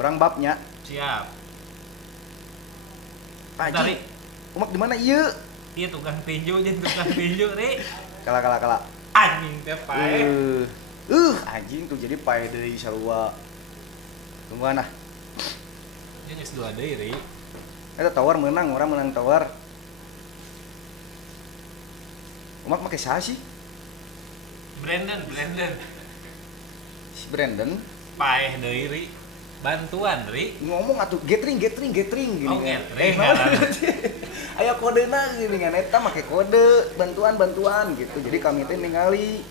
Kurang babnya. Siap. Haji. Dari Umak di mana ieu? iya tukang tinju jeung tukang tinju Ri. Kala. Anjing teh pae. Anjing tuh jadi pae deui sarua. Tungguan ah. Dia geus 2 deui Ri. Eta tower menang, orang menang tower. Umak make saha sih? Brandon. Si Brandon Paeh deui Ri. Bantuan Ri. ngomong atuh gathering gini Oh, kan. gathering, Aya kodena gini kan eta make kode bantuan gitu. Jadi kami teh ningali.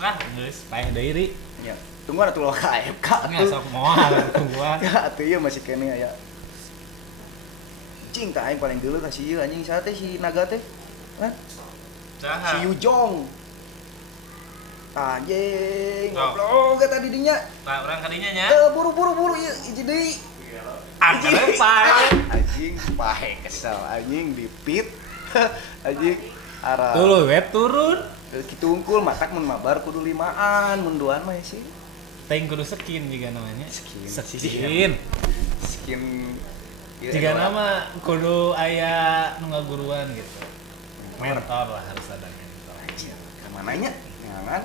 Lah geus paeh deui Ri. Ya, tungguan atuh lo ka AFK Nya sok moal tungguan. Ya atuh ieu masih kene aya. Cing ka aing paling geuleuh ka si ieu anjing saha teh si naga teh. Hah? Si Saha? Yujong. Anjing, Oh. goblok eta di dinya. Pak urang kadinya nya. Buru ieu hiji deui. Angkat paeh. Anjing pahe kesel anjing dipit. Anjing arah. Tuluy we turun. Kitu unggul matak mun mabar kudu 5an, mun 2an mah sih. Teng kudu skin juga namanya. Skin. Skin. Jika nama kudu aya nu ngaguruan gitu. Mentor lah harus ada mentor. Anjing, ka mananya? Ngangan.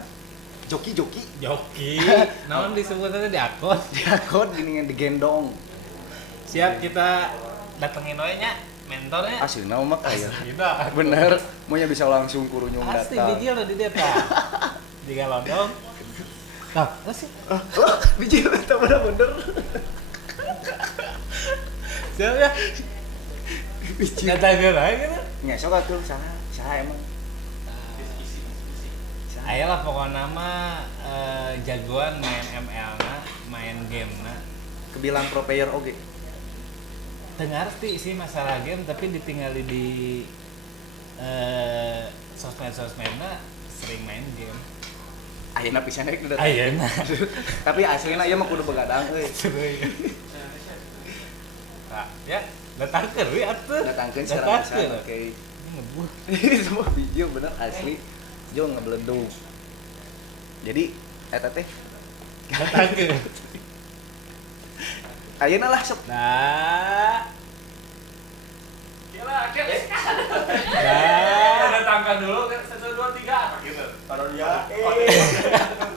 Joki. Joki. Naon disebutnya di akun. Diakon gini digendong. Siap kita datengin we nya mentornya. Aslina mah aya. Kita. Bener, maunya bisa langsung kurunyung Pasti datang. bijil di dia tah. Jika lodong. Tah, sih. Bijil eta bener. Siap ya. Bijil. Datangkeun aja gitu. Ngesok atuh saha emang. Ayolah pokoknya mah jagoan main ML na, main game na. Kebilang pro player oge. Teu ngarti sih masalah game tapi ditinggali di sosmed-sosmedna sering main game. Ayeuna pisan rek udah. Ayeuna. Tapi aslina ieu mah kudu begadang euy. Nah, ya, datangkeun we atuh. Datangkeun secara pisan Datangkeun. oke. Ngebuh. Ini semua video bener asli. Jo ngebledung. Jadi eta teh Datangkeun. ayeuna lah sok. Nah, Kira akhirnya nah. datangkan dulu kan 1 2 3 apa gitu. Kalau dia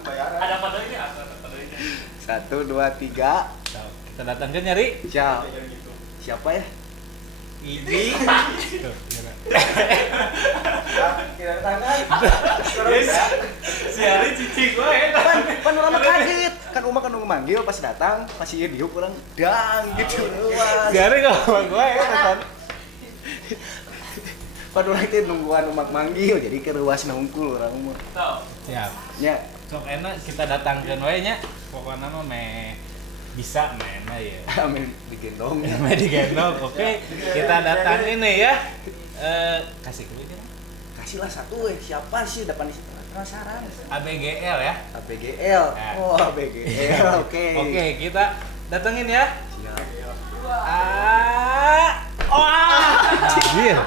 bayaran. Ada pada ini apa pada ini. 1 2 3. Kita datangkeun nyari. Siap. Siapa ya? Ini. Tuh, kira. Kira tangan. Yes. Si Ari cicing gue Pan urang mah kaget. Kan Uma kan nunggu manggil pas datang, pas ieu diuk urang dang gitu. Si Ari ngomong gue ya kan. Pan urang teh nungguan umak manggil jadi keruas nungkul urang mah. Tuh. Siap. Nya, Sok enak kita datangkeun we nya. Pokokna mah bisa main ya. amin digendong. Main digendong. Oke, kita datangin nih ya. Kasih dulu aja. Kasihlah satu siapa sih depan di situ penasaran. ABGL ya. ABGL. Nah. Oh, ABGL. Oke. Oke, kita datengin ya. Siap. Anjir.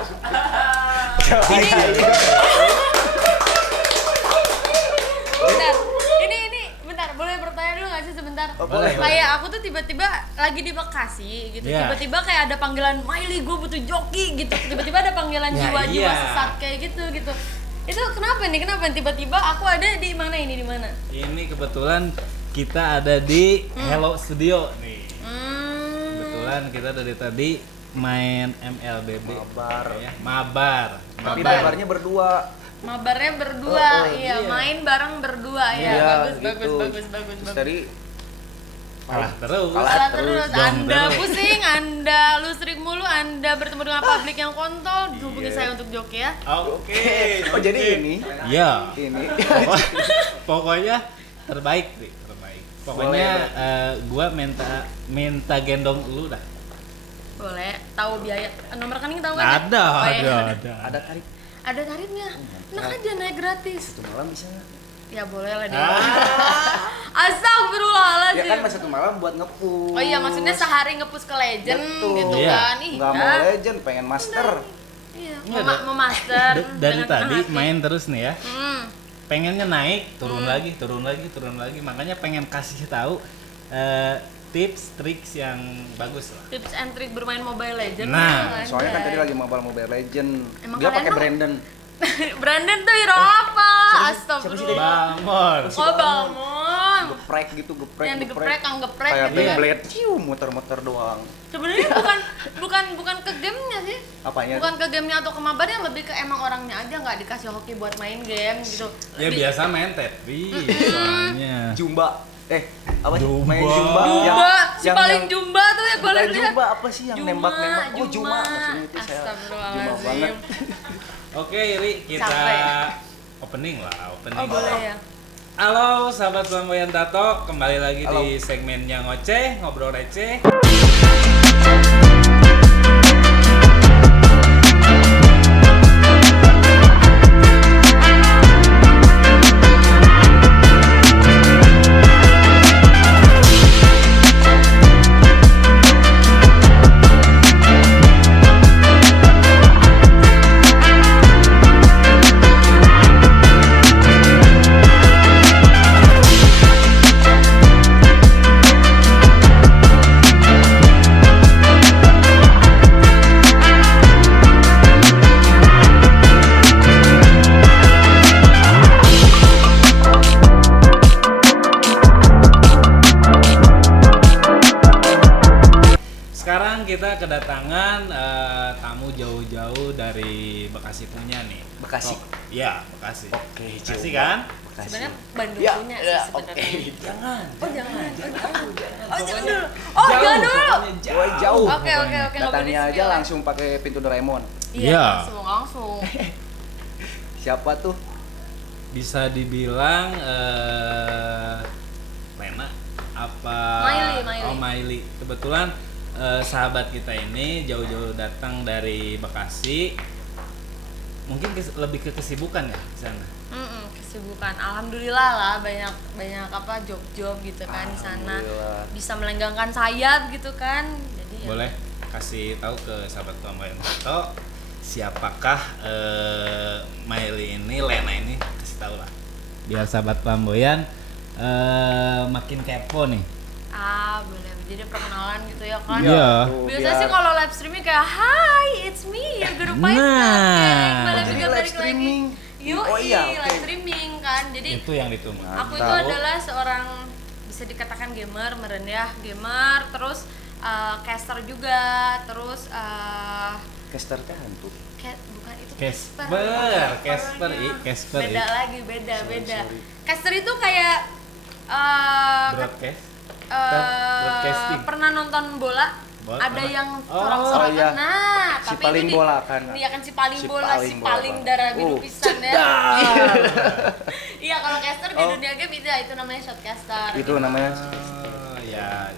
Bentar, ini bentar, boleh bertanya dulu nggak sih sebentar? Oh, boleh. Kayak aku tuh tiba-tiba lagi di Bekasi gitu, Iya. tiba-tiba kayak ada panggilan Miley, gue butuh joki gitu, tiba-tiba ada panggilan Ya, jiwa-jiwa iya. sesat kayak gitu. Itu kenapa nih? Kenapa tiba-tiba aku ada di mana ini di mana? Ini kebetulan kita ada di Hello Studio nih. Kebetulan kita dari tadi main MLBB. Mabar. Ya, mabar. Tapi Mabar. mabarnya berdua. Mabarnya berdua, iya. main bareng berdua ya. Iya, Bagus. Terus tadi Kalah terus. Salah terus, Dong Anda terus. pusing, Anda lustrik mulu, Anda bertemu dengan publik yang kontol, hubungi Iya. saya untuk joki ya. Oke. Oh jadi ini. Ya. Ini. Pokoknya terbaik sih, terbaik. Pokoknya gua minta gendong lu dah. Boleh, tahu biaya nomor rekening tahu nggak? Ada, Oh, iya. Ada tarik Ada tarifnya. Enak aja naik gratis. satu malam bisa nggak? Ya boleh lah deh. Ah. Astagfirullahaladzim. Ya kan pas satu malam buat ngepus. Oh iya, maksudnya sehari ngepus ke legend Betul. gitu Iya. kan. Ih, Nggak mau legend, pengen master. Iya, Enggak, mau master. Dari dengan senang tadi hati. main terus nih ya. Pengennya Pengennya naik, turun lagi. Makanya pengen kasih tahu tips, triks yang bagus lah. Tips and trick bermain Mobile Legends. Nah, Soalnya kan tadi lagi Mobile Legend. Emang Dia kalian pakai mah- Brandon. Brandon tuh hero apa? Astagfirullah. Bangor. Oh, Balmon. Geprek gitu, geprek. Yang digeprek, kang geprek Kayak gitu ya. Beyblade, ciu, muter-muter doang. Sebenarnya bukan ke gamenya sih. Apanya? Bukan ke gamenya atau ke mabarnya, lebih ke emang orangnya aja nggak dikasih hoki buat main game gitu. Ya biasa main Tetris soalnya. Jumba. Apa sih? Jumba. Main Jumba. Jumba, si paling Jumba tuh ya gue Bukan lihat. Jumba apa sih yang nembak-nembak? Oh, Juma. Maksudnya itu saya Juma Astagfirullahaladzim. banget. Oke, Iri, kita Capek. opening lah, opening. Oh boleh ya. Halo sahabat Flamboyan Tato, kembali lagi Halo. di segmennya ngoceh, ngobrol receh. Sekarang kita kedatangan tamu jauh-jauh dari Bekasi punya nih. Bekasi? Iya, Bekasi. Oke, Bekasi coba. kan? Bekasi. Sebenarnya Bandung Ya, punya ya, sih oke. sebenarnya. Jangan. Oh jangan. Oh jangan dulu. Jauh, Oh jangan dulu. pokoknya Woi, jauh. Oke oke oke. nggak boleh Datangnya aja di-spill ya. langsung pakai pintu Doraemon. Iya. Iya langsung. Siapa tuh? Bisa dibilang Lena apa? Miley. Oh, Miley. Kebetulan sahabat kita ini jauh-jauh datang dari Bekasi. Mungkin lebih ke kesibukan ya di sana. Kesibukan. Alhamdulillah lah banyak apa job-job gitu kan di sana. Alhamdulillah. Bisa melenggangkan sayap gitu kan. Jadi ya. Boleh kasih tahu ke sahabat Flamboyan Tato siapakah Miley ini, Lena ini, kasih tahu lah. Biar sahabat Flamboyan makin kepo nih. Boleh. Jadi perkenalan gitu ya kan. Iya. tuh, Biasanya biar- sih kalau live streaming kayak hi, it's me, your guru Python. Nah. Balik Jadi juga live balik streaming. lagi. Yuk, Oh iya, oke. live streaming kan. Jadi Itu yang ditunggu. aku itu Mantap. adalah seorang bisa dikatakan gamer, meren ya, gamer, terus caster juga, terus Caster teh hantu. bukan itu Casper, Casper. Casper, Casper, Beda lagi, beda. sorry. Caster itu kayak broadcast. eh, broadcasting. pernah nonton bola? Bola, Ada apa? yang Oh, sorak-sorakan. iya. Nah, Si tapi paling itu bola kan. Iya kan si paling Si bola, paling si bola, paling Bang. darah biru pisan ya. Jedar. Iya, kalau caster di Oh. dunia game itu namanya shotcaster. Itu namanya. Ya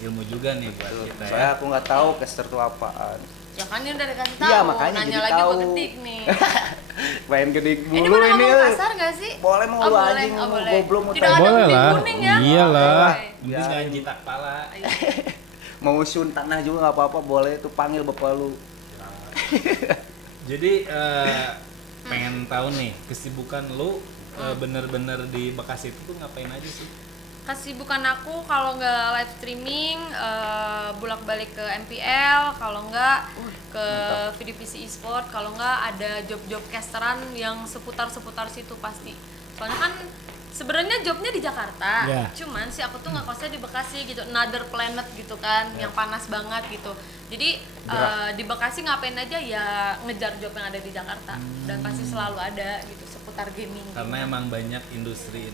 ilmu juga nih buat kita ya. Soalnya aku nggak tahu caster itu apaan. Ya kan ini udah dikasih tahu. Iya, makanya Nanya jadi lagi tahu. gua gedik nih. Main gede Ini dulu boleh ini. ngomong euy. kasar nggak sih? Boleh mau Oh, lu boleh. anjing Oh, mau boleh. goblok mau Tidak tai. ada Boleh kuning lah. kuning ya. Iyalah. Oke. Ini jangan jitak kepala. Mau sun tanah juga nggak apa-apa, boleh tuh panggil bapak lu. Jadi pengen tahu nih kesibukan lu bener-bener di Bekasi itu tuh ngapain aja sih? Kesibukan aku kalau nggak live streaming bolak-balik ke MPL, kalau nggak ke VDPC Esport, kalau nggak ada job-job casteran yang seputar-seputar situ pasti. Soalnya kan sebenarnya jobnya di Jakarta, Ya. cuman sih aku tuh nggak kosnya di Bekasi gitu, another planet gitu kan, yang panas banget gitu. Jadi di Bekasi ngapain aja ya ngejar job yang ada di Jakarta dan pasti selalu ada gitu seputar gaming. Karena emang banyak industri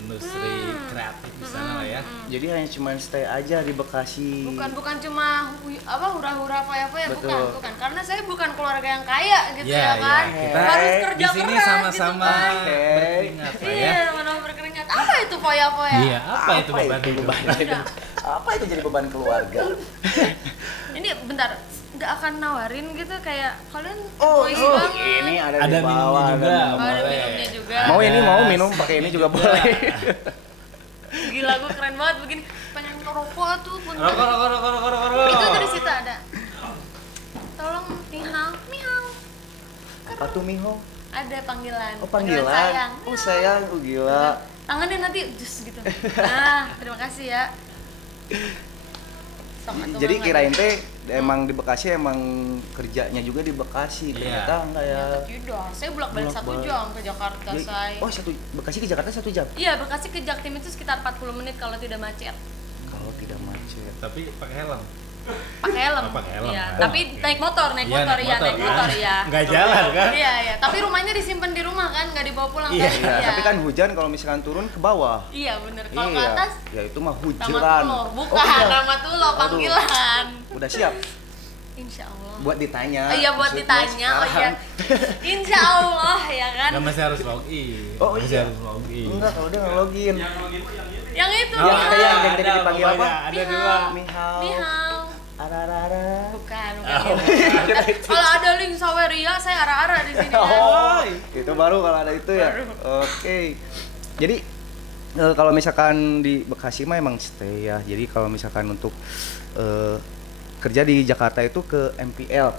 kreatif di sana lah ya. Jadi hanya cuma stay aja di Bekasi. Bukan cuma hura-hura foya-foya, Betul. bukan karena saya bukan keluarga yang kaya gitu Iya, ya kan. iya. Kita Harus di kerja Di sini keras sama-sama gitu kan. berkeringat lah ya. Iya, sama-sama berkeringat. Apa itu foya-foya? Iya, apa itu beban hidup? Apa itu jadi beban keluarga? Ini bentar, nggak akan nawarin gitu kayak kalian Oh, boys oh, banget. ini ada, Ada di bawah. minumnya juga. ada Oh, ada boleh. minumnya juga. Mau ini mau Ada minum pakai ini juga juga. boleh. Gila, gue keren banget begini. Pengen ngerokok tuh pun. Rokok. Itu dari situ ada. Tolong mihau, mihau. Apa tuh Miho? Ada panggilan. Oh panggilan. sayang. Oh sayang, oh gila. Tangannya nanti jus gitu. Nah, terima kasih ya. Sangat Jadi banget. kirain teh emang di Bekasi emang kerjanya juga di Bekasi, Iya. ternyata enggak ya. Ternyata tidak. Saya bolak-balik 1 Bolak-balik. jam ke Jakarta, Jadi- say. oh, Bekasi ke Jakarta 1 jam. Iya, Bekasi ke Jaktim itu sekitar 40 menit kalau tidak macet. Kalau tidak macet. Tapi pakai helm. Pakai helm. Oh, pakai helm, Iya, kan? tapi Oke. naik motor, naik Iya, motor, naik iya, motor, naik kan? motor, iya. Nggak jalan, kan? Iya, iya. Tapi rumahnya disimpan di rumah kan, nggak dibawa pulang Iya. kan? Iya, tapi kan hujan kalau misalkan turun ke bawah. Iya, bener. Kalau ke Iya. atas, Ya itu mah hujan. Ramatullah. Bukan, Oh, iya. Ramatullah Aduh. panggilan. Udah siap Insya Allah. buat ditanya. Oh iya, buat maksudnya ditanya. Oh iya. sekarang. Insya Allah, ya kan? Nggak masih harus login. Oh, masih iya. harus login. Enggak, kalau dia nggak login. Yang itu, Yang Mihal. kayak yang tadi dipanggil apa? Ada dua. Mihal. Mihal. Ararara. Bukan, Oh, bukan. Kalau ada link Saweria, saya ara-ara di sini kan. Oh, itu baru kalau ada itu ya. Oke. Jadi kalau misalkan di Bekasi mah emang stay ya. Jadi kalau misalkan untuk kerja di Jakarta itu ke MPL.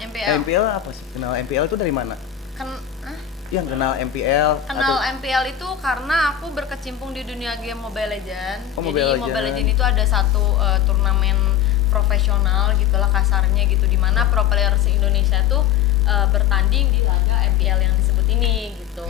MPL. MPL apa sih? Kenal MPL itu dari mana? Hah? Yang kenal MPL Kenal MPL itu karena aku berkecimpung di dunia game Mobile Legends. Oh, Jadi Mobile Mobile Legends. Legends itu ada satu turnamen profesional gitulah kasarnya gitu, di mana pro player se-Indonesia tuh bertanding di laga MPL yang disebut ini gitu.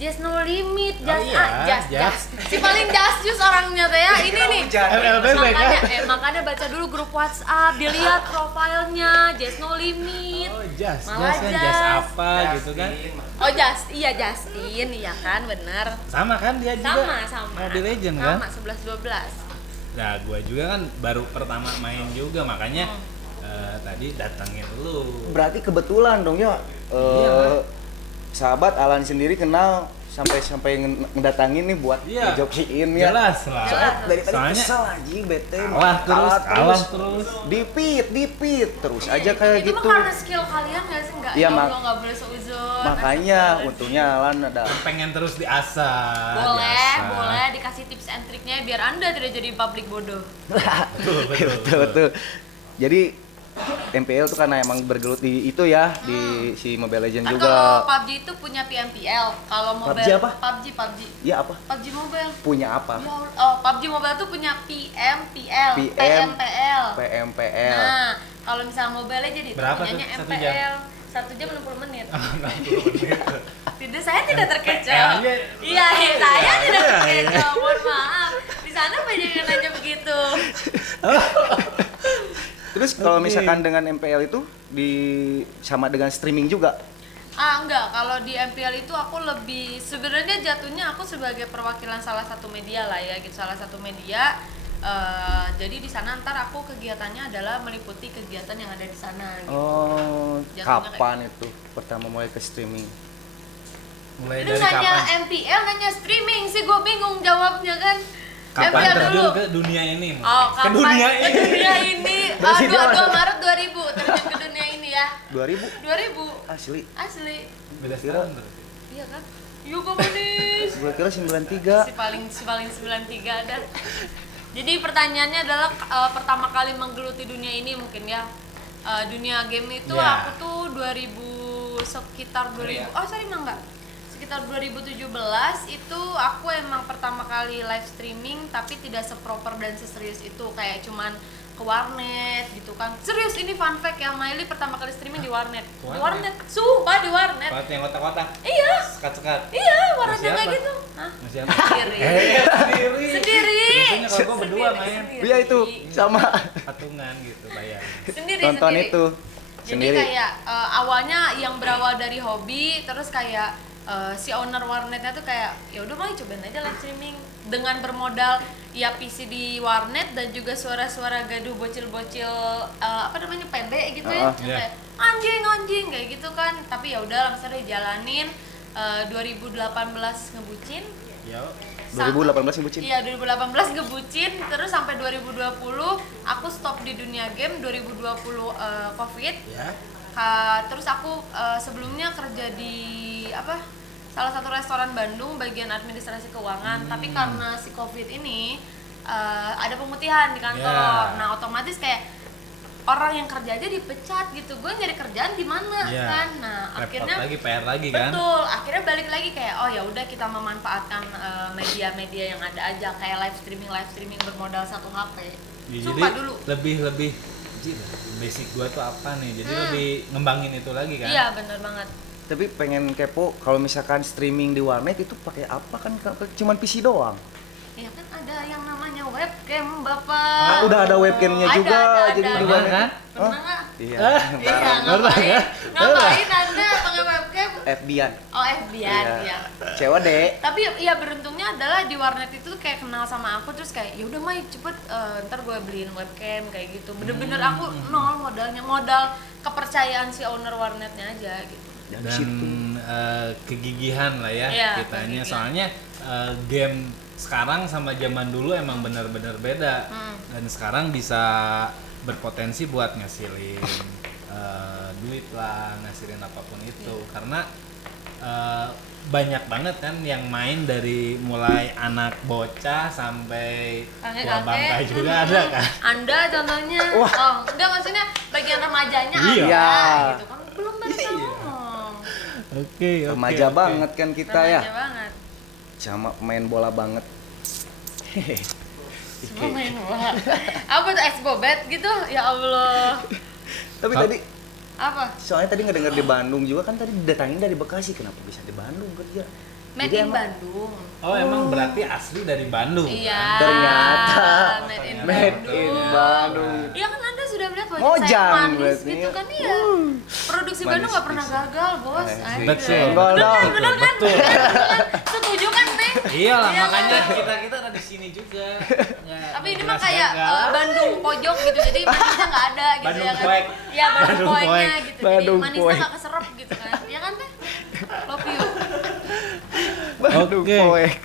Just no limit, Oh just iya, just. just. Si paling just orangnya teh ya, ini nih. MLBB kan? Makanya baca dulu grup WhatsApp, dilihat profilnya, just no limit. Oh, jas Malah kan, jas. jas apa gitu kan? Oh Justin, iya kan, bener. Sama kan dia juga? Sama. Mobile Legend kan? Sama, 11-12. Nah, gua juga kan baru pertama main juga, makanya tadi datangin lu. Berarti kebetulan dong ya. Iya. Sahabat Alan sendiri kenal sampai ngedatangin nih buat Iya. ngejokiin ya. Jelas lah. Soalnya dari tadi Soalnya kesel aja bete. kalah terus. Dipit terus aja kayak itu gitu. mah karena skill kalian nggak sih? Nggak, Iya, ya Allah, nggak boleh seuzon. Makanya untungnya Alan ada. Pengen terus diasah. Boleh dikasih tips and triknya biar anda tidak jadi publik bodoh. Betul. Jadi MPL tuh karena emang bergelut di itu ya, di si Mobile Legends Kan juga. kalau PUBG itu punya PMPL, kalau mobile PUBG apa? PUBG. Ya apa? PUBG Mobile. Punya apa? Ya, oh, PUBG Mobile tuh punya PMPL, PMPL. PMPL. Nah, kalau misalnya Mobile jadi itu Berapa tuh? punyanya 1 MPL. 1 jam 60 menit. 60 menit. Tidak, saya tidak terkecoh. MPL-nya. Iya, saya tidak terkecoh. Mohon maaf. Di sana banyak yang nanya begitu. Terus kalau Oke. misalkan dengan MPL itu sama dengan streaming juga. Enggak, kalau di MPL itu aku lebih sebenarnya jatuhnya aku sebagai perwakilan salah satu media lah ya, gitu, salah satu media. Jadi di sana ntar aku kegiatannya adalah meliputi kegiatan yang ada di sana gitu. Oh, Jatuhnya kapan itu pertama mulai ke streaming? Mulai Itu dari nanya kapan? MPL nanya streaming sih, gue bingung jawabnya kan. Kapan MPL terjun dulu. ke dunia ini? Oh, ke kapan dunia ke ini. dunia ini? Berarti dia 22 Maret 2000 terjun ke dunia ini ya. 2000 2000 asli. asli. Beda Kira. setahun berarti. Iya kan? Yuk manis. Gue kira 93. Si paling 93 ada. Jadi pertanyaannya adalah pertama kali menggeluti dunia ini mungkin ya. Dunia game itu Ya. aku tuh 2000 sekitar 2000. Oh, sorry mah enggak. Sekitar 2017 itu aku emang pertama kali live streaming, tapi tidak seproper dan seserius itu, kayak cuman ke warnet gitu kan. Serius, ini fun fact ya, Miley pertama kali streaming di warnet. Di warnet, sumpah di warnet. Buat yang kotak-kotak. Iya. Sekat-sekat. Iya, warnetnya Siapa? kayak gitu. Hah? Masih apa? Sendiri. Sendiri. Sendiri. Biasanya kalau gua berdua main Iya itu sama patungan gitu bayar. Sendiri. nonton sendiri. itu Jadi sendiri. kayak awalnya yang berawal dari hobi, terus kayak si owner warnetnya tuh kayak ya udah mau cobain aja live streaming dengan bermodal ya PC di warnet dan juga suara-suara gaduh bocil-bocil apa namanya PB gitu ya, Ah, iya. kayak anjing kayak gitu kan. Tapi ya udah langsung dijalanin. 2018 ngebucin. Yo. 2018 ngebucin. Iya, 2018 ngebucin, terus sampai 2020 aku stop di dunia game. 2020 Covid. Ya. Terus aku sebelumnya kerja di salah satu restoran Bandung bagian administrasi keuangan. Tapi karena si Covid ini ada pemutihan di kantor. Yeah. Nah, otomatis kayak orang yang kerja aja dipecat gitu, gue nyari kerjaan di mana Iya. kan. Nah Repot akhirnya lagi, PR lagi kan. betul, akhirnya balik lagi kayak oh ya udah kita memanfaatkan media-media yang ada aja kayak live streaming bermodal satu HP. Ya, Sumpah jadi dulu. lebih anjir, basic gua tuh apa nih, jadi lebih ngembangin itu lagi kan. Iya bener banget. Tapi pengen kepo kalau misalkan streaming di warnet itu pakai apa kan cuman PC doang. Ya kan ada yang namanya webcam bapak. Udah ada webcamnya juga jadi ada. di Pernah warnet. kan? Pernah nggak? Iya. Iya ngapain anda pakai webcam? FBI. Oh FBR ya. Cewek dek. Tapi ya beruntungnya adalah di warnet itu kayak kenal sama aku terus kayak ya udah Mai cepet ntar gue beliin webcam kayak gitu. Bener-bener aku nol modal kepercayaan si owner warnetnya aja gitu. Dari Dan situ. kegigihan lah ya Iya, kitanya. kegigihan. Soalnya game sekarang sama zaman dulu emang benar-benar beda. Dan sekarang bisa berpotensi buat ngasilin duit lah, ngasilin apapun itu. Karena banyak banget kan yang main dari mulai anak bocah sampai tua bangka juga ada kan. Anda contohnya, oh enggak maksudnya bagian remajanya Iya. ada gitu kan belum bisa ngomong. Oke. Remaja banget kan kita ya. Remaja banget. Sama main bola banget. Semua main bola. Apa tuh Exbobet gitu? Ya Allah. Tapi tadi Apa? soalnya tadi ngedenger di Bandung juga kan tadi didatangin dari Bekasi, kenapa bisa di Bandung kerja? Made Jadi in emang- Bandung. Oh, emang berarti asli dari Bandung. Iya. Ternyata Made in Made Bandung. in Bandung. Iya kan Anda sudah melihat wajah Mojang saya manis berarti. gitu kan iya. Produksi Bandung nggak pernah bisa. gagal bos. Betul. Betul. Betul. Bener kan? Betul. Setuju kan Neng? Iyalah, Iya makanya kan? kita ada di sini juga. Nggak Tapi ini jelas mah kayak gagal. Bandung pojok gitu, jadi manisnya nggak ada gitu Bandung ya kan? poek. Iya Bandung Bandung poeknya poek. gitu, Bandung jadi manisnya poek. nggak keserap gitu kan? Iya kan teh? Love you. Bandung Oke. poek.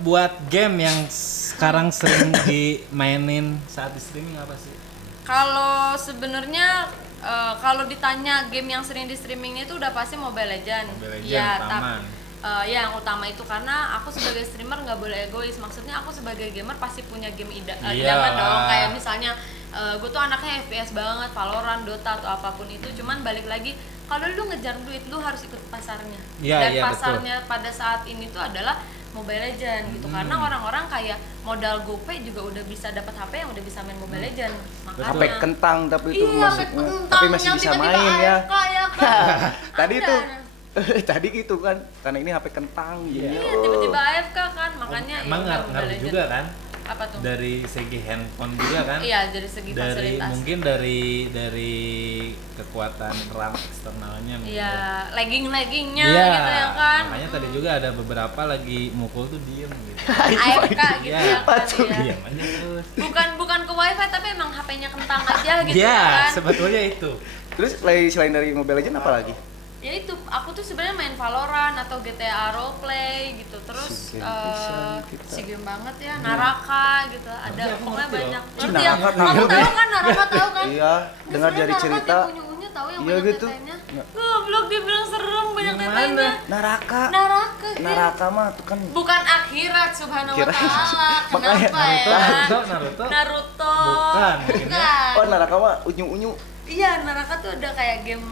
Buat game yang sekarang sering dimainin saat di streaming apa sih? Kalau sebenarnya kalau ditanya game yang sering di streaming itu udah pasti Mobile Legend. Mobile Legend, Iya, taman. ya yang utama itu karena aku sebagai streamer nggak boleh egois. Maksudnya aku sebagai gamer pasti punya game idaman Iyalah. dong. Kayak misalnya gue tuh anaknya FPS banget, Valorant, Dota atau apapun itu. Cuman balik lagi kalau lu ngejar duit lu harus ikut pasarnya. Iya, Dan iya, pasarnya pada saat ini tuh adalah Mobile Legend gitu. Karena orang-orang kayak modal GoPay juga udah bisa dapat HP yang udah bisa main Mobile Legend. Makanya HP kentang tapi itu iya, maksudnya kentang tapi masih yang bisa tiba-tiba main ya. AFK ya kan. Tadi Ada. tuh tadi gitu kan karena ini HP kentang jadi Iya, tiba-tiba AFK kan, makanya Emang ya udah ngaruh Mobile juga Legend. kan? Apa tuh? Dari segi handphone juga kan? Iya, dari segi Dari fasilitas. mungkin dari kekuatan RAM eksternalnya mungkin. Iya, leggingnya Iya, gitu ya kan. makanya tadi juga ada beberapa lagi mukul tuh diem gitu. AFK gitu Iya, ya kan. Iya. Diam aja terus. Bukan ke wifi tapi emang HP-nya kentang aja gitu Iya, ya kan. sebetulnya itu. terus selain dari Mobile Legends apa lagi? Ya itu, aku tuh sebenarnya main Valorant atau GTA roleplay gitu. Terus Si game pisan kita. si game banget ya, Naraka gitu. Ada Aku pokoknya ngerti banyak. loh. Ngerti ya? Naraka, Kamu Naraka. tahu kan Naraka tahu kan? Iya, dengar dari cerita. Unyu-unyu tahu yang Iya banyak gitu. tetenya. Nggak. Goblok dibilang serem banyak Yang tetenya. mana? Naraka. Naraka. Kim. Naraka mah tuh kan Bukan akhirat subhanahu wa Kirain. ta'ala. Makanya Kenapa ya? Naruto. Naruto. Bukan, mungkin ya. oh Naraka mah unyu-unyu. Iya, Naraka tuh udah kayak game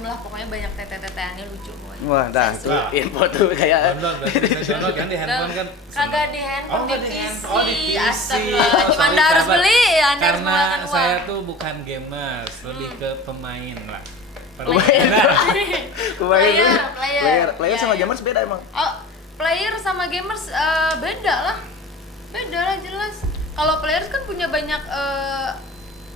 lah, pokoknya banyak tete-teteannya lucu pokoknya. Wah, dah tuh Wah. info tuh kayak Download, berarti bisa download kan di handphone kan? Kagak di handphone, Oh, nggak di di PC. handphone. Oh, di PC. Astagfirullah, Oh, Anda harus sahabat. beli, Anda harus Karena mengeluarkan uang. saya tuh bukan gamers, lebih ke pemain lah. Player. Player sama Iya, gamers beda emang. Oh, player sama gamers beda lah jelas. Kalau players kan punya banyak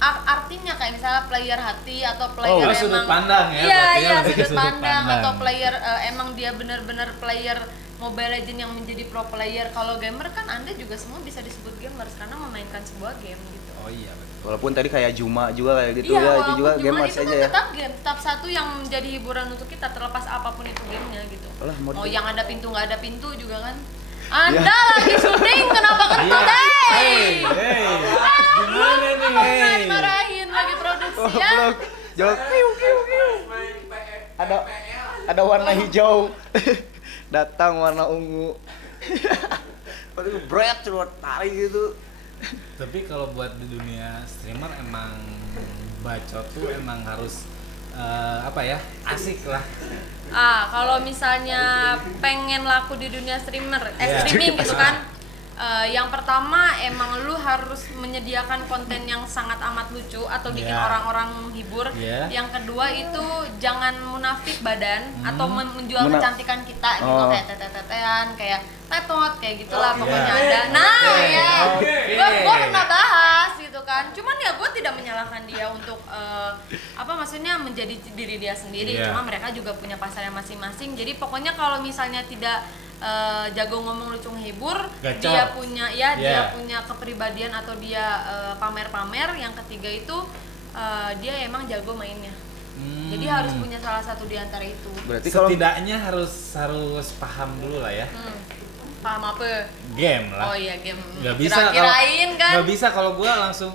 artinya kayak misalnya player hati atau player Oh, emang sudut pandang ya, Iya, berarti ya, iya, lebih ke sudut sudut pandang pandang. atau player emang dia benar-benar player Mobile Legends yang menjadi pro player. Kalau gamer kan Anda juga semua bisa disebut gamers karena memainkan sebuah game gitu. Oh iya betul. Walaupun tadi kayak Juma juga kayak gitu Iya, ya, itu walaupun juga cuma gamers itu aja kan ya. tetap game, tetap satu yang menjadi hiburan untuk kita terlepas apapun itu gamenya gitu. Alah, Mau di- yang ada pintu nggak ada pintu juga kan. Anda lagi syuting kenapa kentut? Hey, gimana nih? Nggak dimarahin lagi produksi ya. Goblok. Jawab kiu kiu kiu. Ada warna hijau. Datang warna ungu. Aduh, bread cuma tali gitu. Tapi kalau buat di dunia streamer emang bacot tuh emang harus apa ya, asik lah. Kalau misalnya pengen laku di dunia streaming gitu kan, yang pertama emang lu harus menyediakan konten yang sangat amat lucu atau bikin orang-orang menghibur. Yang kedua itu jangan munafik badan atau menjual kecantikan kita gitu, kayak tete-tetean, kayak tetot, kayak gitulah pokoknya ada. Nah gua pernah bahas gitu kan, cuman ya gue tidak menyalahkan dia untuk maksudnya menjadi diri dia sendiri. Cuma mereka juga punya pasarnya masing-masing. Jadi pokoknya kalau misalnya tidak jago ngomong lucu menghibur, dia punya dia punya kepribadian atau dia pamer-pamer. Yang ketiga itu dia emang jago mainnya. Jadi harus punya salah satu di antara itu. Berarti setidaknya harus paham dulu lah ya. Paham apa? Game lah. Oh iya, game. Gak bisa nggak bisa kalau gua langsung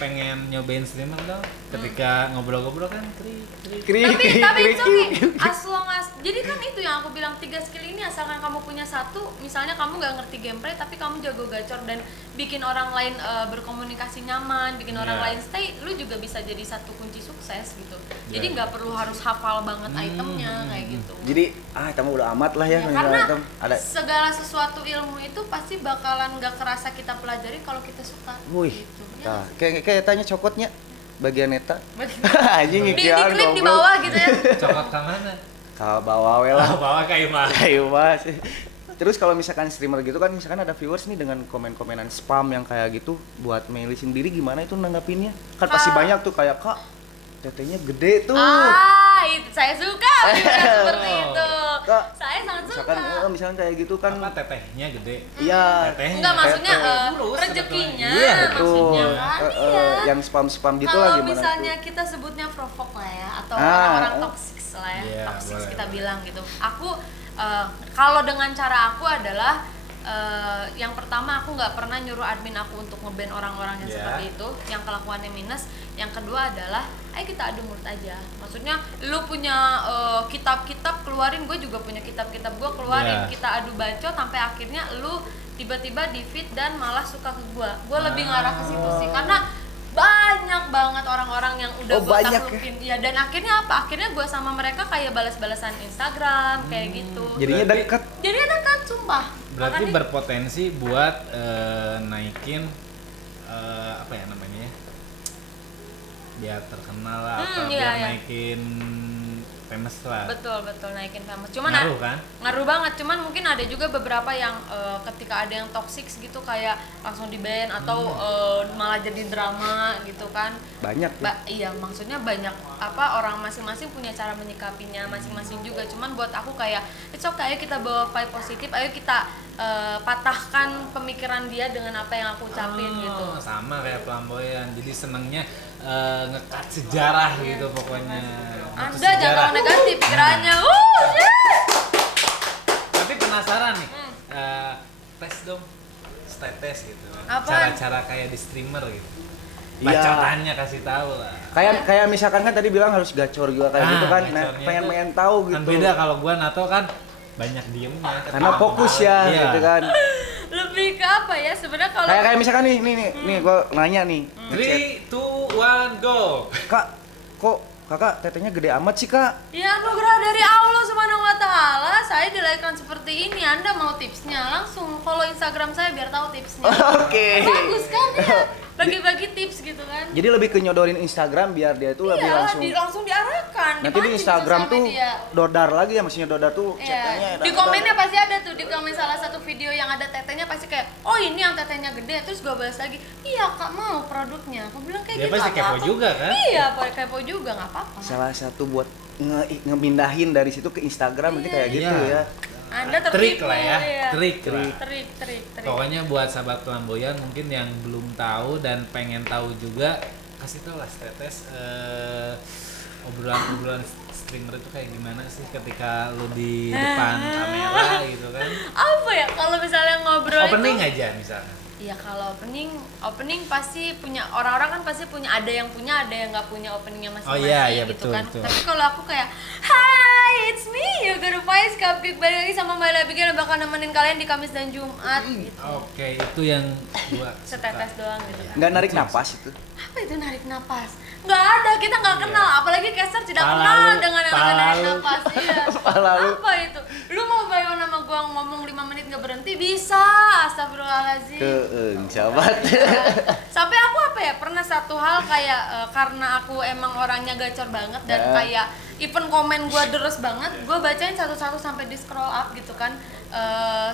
pengen nyobain streamer dong. Ketika ngobrol-ngobrol kan tapi it's okay. As long as, jadi kan itu yang aku bilang 3 skill ini asalkan kamu punya satu, misalnya kamu nggak ngerti gameplay tapi kamu jago gacor dan bikin orang lain berkomunikasi nyaman, bikin orang lain stay, lu juga bisa jadi satu kunci sukses gitu. Jadi nggak perlu harus hafal banget itemnya kayak gitu. Jadi kamu udah amat lah ya, karena item. Ada segala sesuatu ilmu itu pasti bakalan nggak kerasa kita pelajari kalau kita suka. Wih, gitu. nah, kayak tanya cokotnya bagian eta. Anjing Di klip di bawah gitu ya. Cokot ke mana? Ke bawah we lah. Bawah kayak mah. Kayu mas. Terus kalau misalkan streamer gitu kan, misalkan ada viewers nih dengan komen-komenan spam yang kayak gitu, buat Meli sendiri gimana itu nanggapinnya? Kan pasti banyak tuh kayak, Kak, tetenya gede tuh. Itu saya suka seperti itu. Kak, Saya sangat suka. Misalkan kayak gitu kan. Apa tetehnya gede? Iya. Enggak, maksudnya Lurus rezekinya Betul. maksudnya kan. Yang spam-spam gitu Kalau lah gimana misalnya tuh? kita sebutnya provok lah ya, atau orang-orang toxic lah ya, Iya, toxic boleh. kita bilang gitu. Aku kalau dengan cara aku adalah yang pertama aku nggak pernah nyuruh admin aku untuk nge-ban orang-orang yang seperti itu, yang kelakuannya minus. Yang kedua adalah, ayo kita adu mulut aja. Maksudnya, lu punya kitab-kitab keluarin, gue juga punya kitab-kitab gue keluarin. Kita adu bacot sampai akhirnya lu tiba-tiba di feed dan malah suka ke gue. Gue lebih ngarah ke situ sih, karena banyak banget orang-orang yang udah gue taklukin ya. Dan akhirnya apa? Akhirnya gue sama mereka kayak balas-balasan Instagram kayak gitu. Jadinya dekat. Sumpah. Berarti berpotensi buat naikin apa ya namanya ya, biar terkenal lah atau biar naikin famous lah. Betul naikin famous. Cuman ngaruh kan? Ngaruh banget. Cuman mungkin ada juga beberapa yang ketika ada yang toxic gitu kayak langsung di-ban atau malah jadi drama gitu kan. Banyak ya? Iya, maksudnya banyak orang masing-masing punya cara menyikapinya masing-masing juga. Cuman buat aku kayak it's okay, ayo kita bawa vibe positif, ayo kita patahkan pemikiran dia dengan apa yang aku ucapin gitu. Sama kayak Flamboyan. Jadi senengnya ngekat sejarah gitu pokoknya. Anda jangan negatif pikirannya. Tapi penasaran nih, tes dong, tes gitu. Apaan? Cara-cara kayak di streamer gitu. Iya. Bacotannya kasih tahu lah. Kayak misalkan kan tadi bilang harus gacor juga kayak gitu kan. Nah, pengen tahu gitu. Kan beda kalau gua Nato kan banyak diemnya. Karena fokus ya gitu kan. Lebih ke apa ya sebenarnya kalau Kayak misalkan nih gua nanya nih. 3, 2, 1, go. Kak, kok kakak tetenya gede amat sih, Kak? ya anugerah dari Allah Subhanahu wa taala, saya dilahirkan seperti ini. Anda mau tipsnya? Langsung follow Instagram saya biar tahu tipsnya. Oke. Bagus kan ya? Bagi-bagi tips gitu kan. Jadi lebih ke nyodorin Instagram biar dia tuh lebih langsung. langsung diarahkan. Nanti di dipancing Instagram sosial tuh media. dodar lagi ya, maksudnya dodar tuh Iya. chatnya. Di komennya pasti ada tuh, di komen salah satu video yang ada tetenya pasti kayak, oh ini yang tetenya gede, terus gue balas lagi, iya kak mau produknya. Aku bilang kayak Dia gitu. pasti "Nggak kepo apa-apa." juga kan? Iya, kepo juga nggak apa-apa. Salah satu buat ngemindahin dari situ ke Instagram nanti kayak gitu Iya. ya. Anda Trik tertipu lah ya, iya. trik lah. Trik. Pokoknya buat sahabat Flamboyan mungkin yang belum tahu dan pengen tahu juga, kasih tau lah Tetes obrolan streamer itu kayak gimana sih ketika lu di depan kamera gitu kan. Apa ya kalau misalnya ngobrol Opening itu? aja misalnya. Iya kalau opening pasti punya, orang-orang kan pasti punya, ada yang punya, ada yang nggak punya openingnya masing-masing Oh, iya, gitu betul, kan. betul. Tapi kalau aku kayak, hai Hai, it's me, Yoga Rupais, Cupcake balik lagi sama Mbak Abigail yang bakal nemenin kalian di Kamis dan Jumat gitu. Oke, itu yang gua Setetes doang gitu kan. Nggak narik napas itu. Apa itu narik napas? Nggak ada, kita nggak kenal, apalagi caster tidak Pala kenal lu, dengan yang pala narik lu. napas. Iya. Pala lu. Apa itu? Lu mau bayar nama gua ngomong 5 menit nggak berhenti bisa, astagfirullahaladzim. Sahabat. Sampai aku apa ya, pernah satu hal kayak karena aku emang orangnya gacor banget dan Ya. kayak even komen gua deres banget, gua bacain satu-satu sampai di scroll up gitu kan.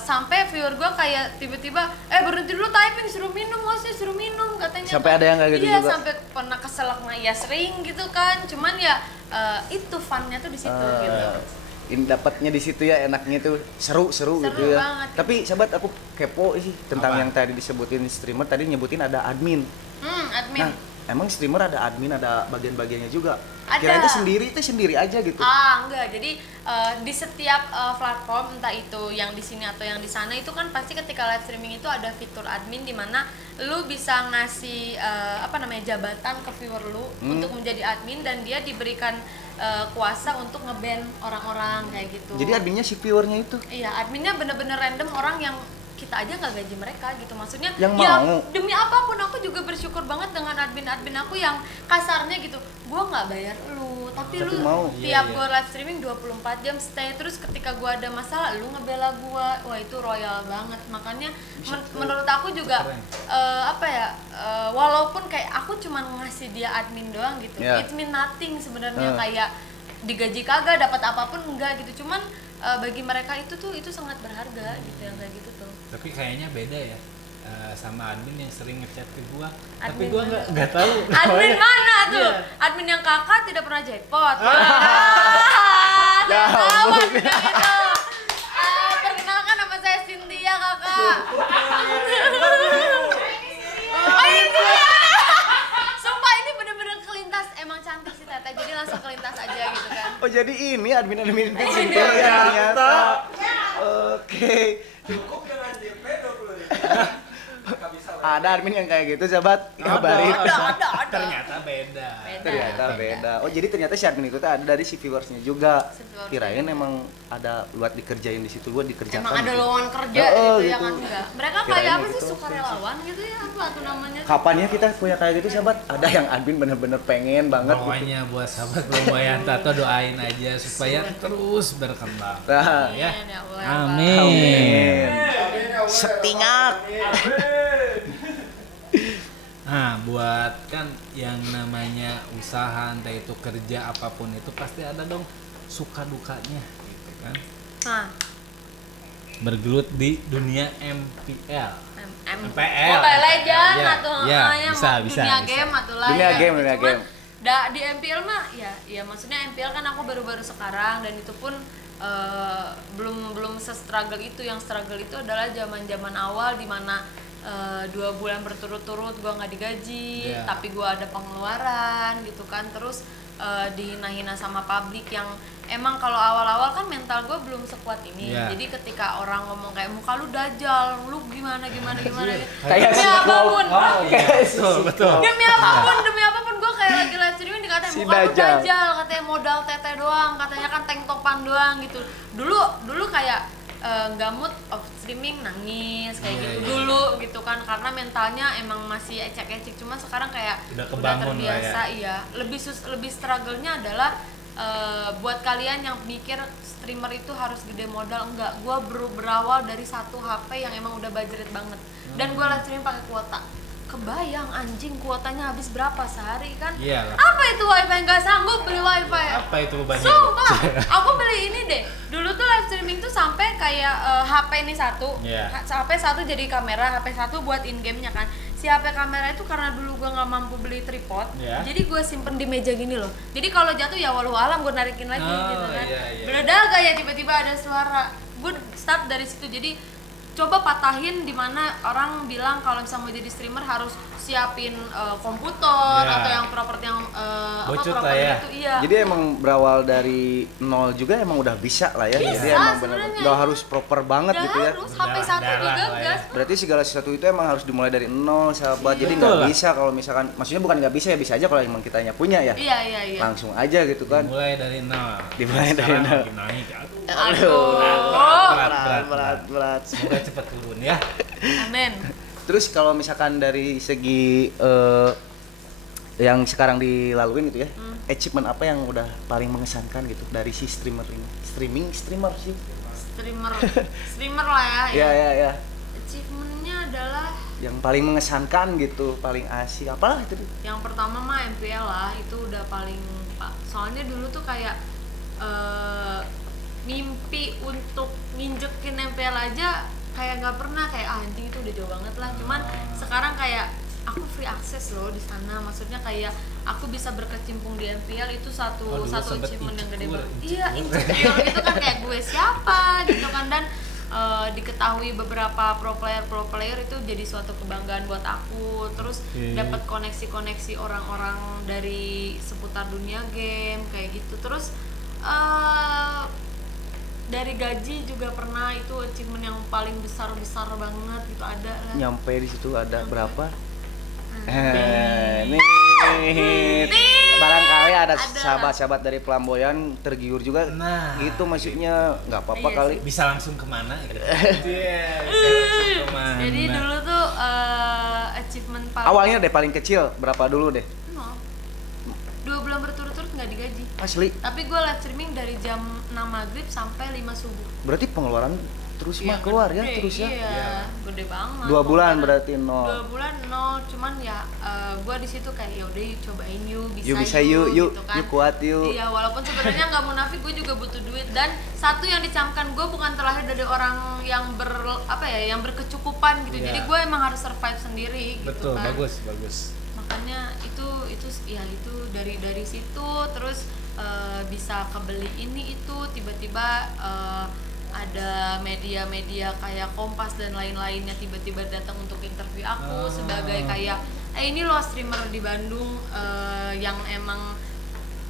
Sampai viewer gua kayak tiba-tiba berhenti dulu typing, suruh minum, maksudnya suruh minum katanya. Sampai ada yang kayak gitu iya, juga? sampai pernah keselak, nah ya sering gitu kan, cuman ya itu funnya tuh di situ gitu. Ini dapatnya di situ ya, enaknya tuh seru Seru gitu ya. banget. Tapi sahabat aku kepo sih tentang Apa? yang tadi disebutin streamer, tadi nyebutin ada admin. Admin. Nah, emang streamer ada admin, ada bagian-bagiannya juga. Ada. Kira itu sendiri aja gitu. Enggak. Jadi di setiap platform, entah itu yang di sini atau yang di sana, itu kan pasti ketika live streaming itu ada fitur admin di mana lu bisa ngasih jabatan ke viewer lu untuk menjadi admin dan dia diberikan kuasa untuk nge-ban orang-orang kayak gitu. Jadi adminnya si viewernya itu. Iya, adminnya bener-bener random orang yang kita aja nggak gaji mereka gitu, maksudnya Yang ya mau. demi apapun aku juga bersyukur banget dengan admin aku yang kasarnya gitu, gua nggak bayar lu tapi lu mau. tiap Iya, iya. gua live streaming 24 jam stay, terus ketika gua ada masalah lu ngebela gua, wah itu royal banget. Makanya menurut aku juga walaupun kayak aku cuma ngasih dia admin doang gitu, Yeah. it mean nothing sebenarnya, kayak digaji kagak, dapat apapun enggak gitu, cuman bagi mereka itu sangat berharga gitu yang kayak gitu tuh. Tapi kayaknya beda ya sama admin yang sering ngechat ke gua. Admin Tapi gua mana? nggak tahu. Admin mana tuh? Iya. Admin yang kakak tidak pernah jackpot. Ya Saya tahu ampun. admin yang itu. Perkenalkan nama saya Cynthia kakak. Oh ini ya. Sumpah ini bener-bener kelintas, emang cantik sih Tete, jadi langsung kelintas aja gitu kan. Oh jadi ini admin-admin itu Ini ya dia. ternyata. Oke. Ada admin yang kayak gitu sahabat, kabarin. Ada. Ternyata beda. Ternyata beda. Oh jadi ternyata si admin itu tuh ada dari si viewersnya juga. Si viewersnya. Kirain emang ada buat dikerjain di situ, buat dikerjakan. Emang ada gitu. lowongan kerja Oh, gitu ya gitu. kan, enggak. Mereka Kirain kayak apa gitu. sih, sukarelawan gitu ya, apa tuh namanya? Kapan ya kita punya kayak gitu sahabat? Ada yang admin bener-bener pengen banget gitu. Pokoknya buat sahabat lumayan Tato doain aja supaya terus berkembang. Nah, Ya. Amin ya Allah. Amin. Setingkat. Nah, buat kan yang namanya usaha, entah itu kerja apapun itu pasti ada dong suka dukanya gitu kan. Nah, Bergelut di dunia MPL. MPL. Mobile Legends Ya, atau ya, yang bisa, dunia bisa. game atau lah Dunia ya. game, dunia Cuman, game. di MPL mah ya maksudnya MPL kan aku baru-baru sekarang dan itu pun belum se-struggle itu. Yang struggle itu adalah zaman-zaman awal di mana 2 bulan berturut-turut gua nggak digaji, Yeah. tapi gua ada pengeluaran gitu kan, terus dihina-hina sama publik yang emang kalau awal-awal kan mental gue belum sekuat ini. Yeah. Jadi ketika orang ngomong kayak muka lu dajal, lu gimana Kayak demi si apapun, Betul. demi apapun gue kayak lagi live streaming dikatain Si muka lu Dajjal. dajal, katanya modal tete doang, katanya kan tank topan doang gitu. Dulu kayak nggak mood of streaming, nangis kayak Iya, gitu iya. dulu gitu kan, karena mentalnya emang masih ecek-ecek. Cuma sekarang kayak Udah kebangun lah terbiasa. ya. Iya, lebih struggle-nya adalah buat kalian yang mikir streamer itu harus gede modal, enggak. Gua berawal dari satu HP yang emang udah budget banget dan gua live streaming pakai kuota. Kebayang anjing kuotanya habis berapa sehari kan? Iya lah. Apa itu wifi, nggak sanggup beli wifi. Apa itu bebannya? Sumpah, aku beli ini deh. Dulu tuh live streaming tuh sampai kayak HP ini satu, Iya. HP satu jadi kamera, HP satu buat in game-nya kan. Si HP kamera itu karena dulu gua nggak mampu beli tripod, Iya. jadi gua simpen di meja gini loh. Jadi kalau jatuh ya walau alam gua narikin lagi Oh, gitu kan. iya, iya. Meledak ya tiba-tiba ada suara. Gua start dari situ. Jadi coba patahin di mana orang bilang kalau misalnya mau jadi streamer harus siapin komputer atau yang properti yang Bocot proper lah ya. gitu. Iya. Jadi emang berawal dari nol juga emang udah bisa lah ya. Bisa, Jadi emang sebenarnya. nggak harus proper banget Nggak gitu ya. harus HP satu Darah juga lah ya. gas. Berarti segala sesuatu itu emang harus dimulai dari nol, sahabat. Jadi Betul nggak lah. bisa kalau misalkan, maksudnya bukan nggak bisa ya, bisa aja kalau emang kitanya punya ya. Iya. Langsung aja gitu kan. Mulai dari nol. Dimulai dari Sekarang nol. lagi naik. Aduh. Aduh. Berat. Semoga cepat turun ya. Amin. Terus kalau misalkan dari segi yang sekarang dilaluin gitu ya, achievement apa yang udah paling mengesankan gitu dari si streamer ini? Streamer sih. Streamer lah ya. Iya. Achievementnya adalah Yang paling mengesankan gitu, paling asik apalah itu tuh. yang pertama mah MPL lah, itu udah paling pak. Soalnya dulu tuh kayak mimpi untuk nginjekin MPL aja kayak nggak pernah, kayak anjing itu udah jauh banget lah. Cuman sekarang kayak aku free access loh di sana, maksudnya kayak aku bisa berkecimpung di MPL itu satu Oh, dulu sempet achievement yang gede insecure, banget. Iya, insecure. insecure gitu kan, kayak gue siapa gitu kan. Dan diketahui beberapa pro player itu jadi suatu kebanggaan buat aku. Terus dapat koneksi orang-orang dari seputar dunia game kayak gitu. Terus dari gaji juga pernah, itu achievement yang paling besar banget gitu ada lah. Nyampe di situ ada berapa? Nih. Nih. Barangkali ada sahabat-sahabat dari Flamboyan tergiur juga. Nah, gitu maksudnya, nggak apa-apa Iya kali. Bisa langsung kemana gitu. Iya, bisa langsung kemana. Jadi dulu tuh achievement paling Awalnya deh paling kecil berapa dulu deh? 2 bulan berturut-turut nggak digaji. Asli. Tapi gue live streaming dari jam 6 maghrib sampai 5 subuh. Berarti pengeluaran terus mah Iya, keluar ya gede, terus ya. Iya, gede banget. 2 bulan Pokoknya berarti nol. 2 bulan nol, cuman ya gue di situ kayak ya udah yuk cobain yuk, Yuk bisa yuk gitu kan. yuk kuat yuk. Iya, walaupun sebenarnya nggak munafik, gue juga butuh duit. Dan satu yang dicamkan gue bukan terlahir dari orang yang yang berkecukupan gitu. Iya. Jadi gue emang harus survive sendiri gitu. Betul, kan. bagus. Makanya itu dari situ terus bisa kebeli ini itu tiba-tiba ada media-media kayak Kompas dan lain-lainnya tiba-tiba datang untuk interview aku sebagai kayak ini loh streamer di Bandung yang emang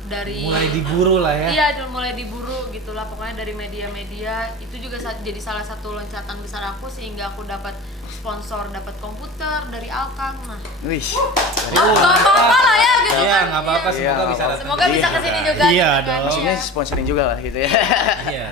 dari Mulai diburu lah ya. Iya, mulai diburu gitulah, pokoknya dari media-media itu juga jadi salah satu loncatan besar aku, sehingga aku dapat sponsor, dapat komputer dari Alkang. Nah, Wih. nggak apa-apa lah ya gitu Iya, kan. nggak apa-apa, Iya, semoga nggak bisa apa-apa. datang. Semoga bisa kesini juga. Iya gitu kan. dong. Maksudnya Iya. sponsorin juga lah gitu ya. Iya.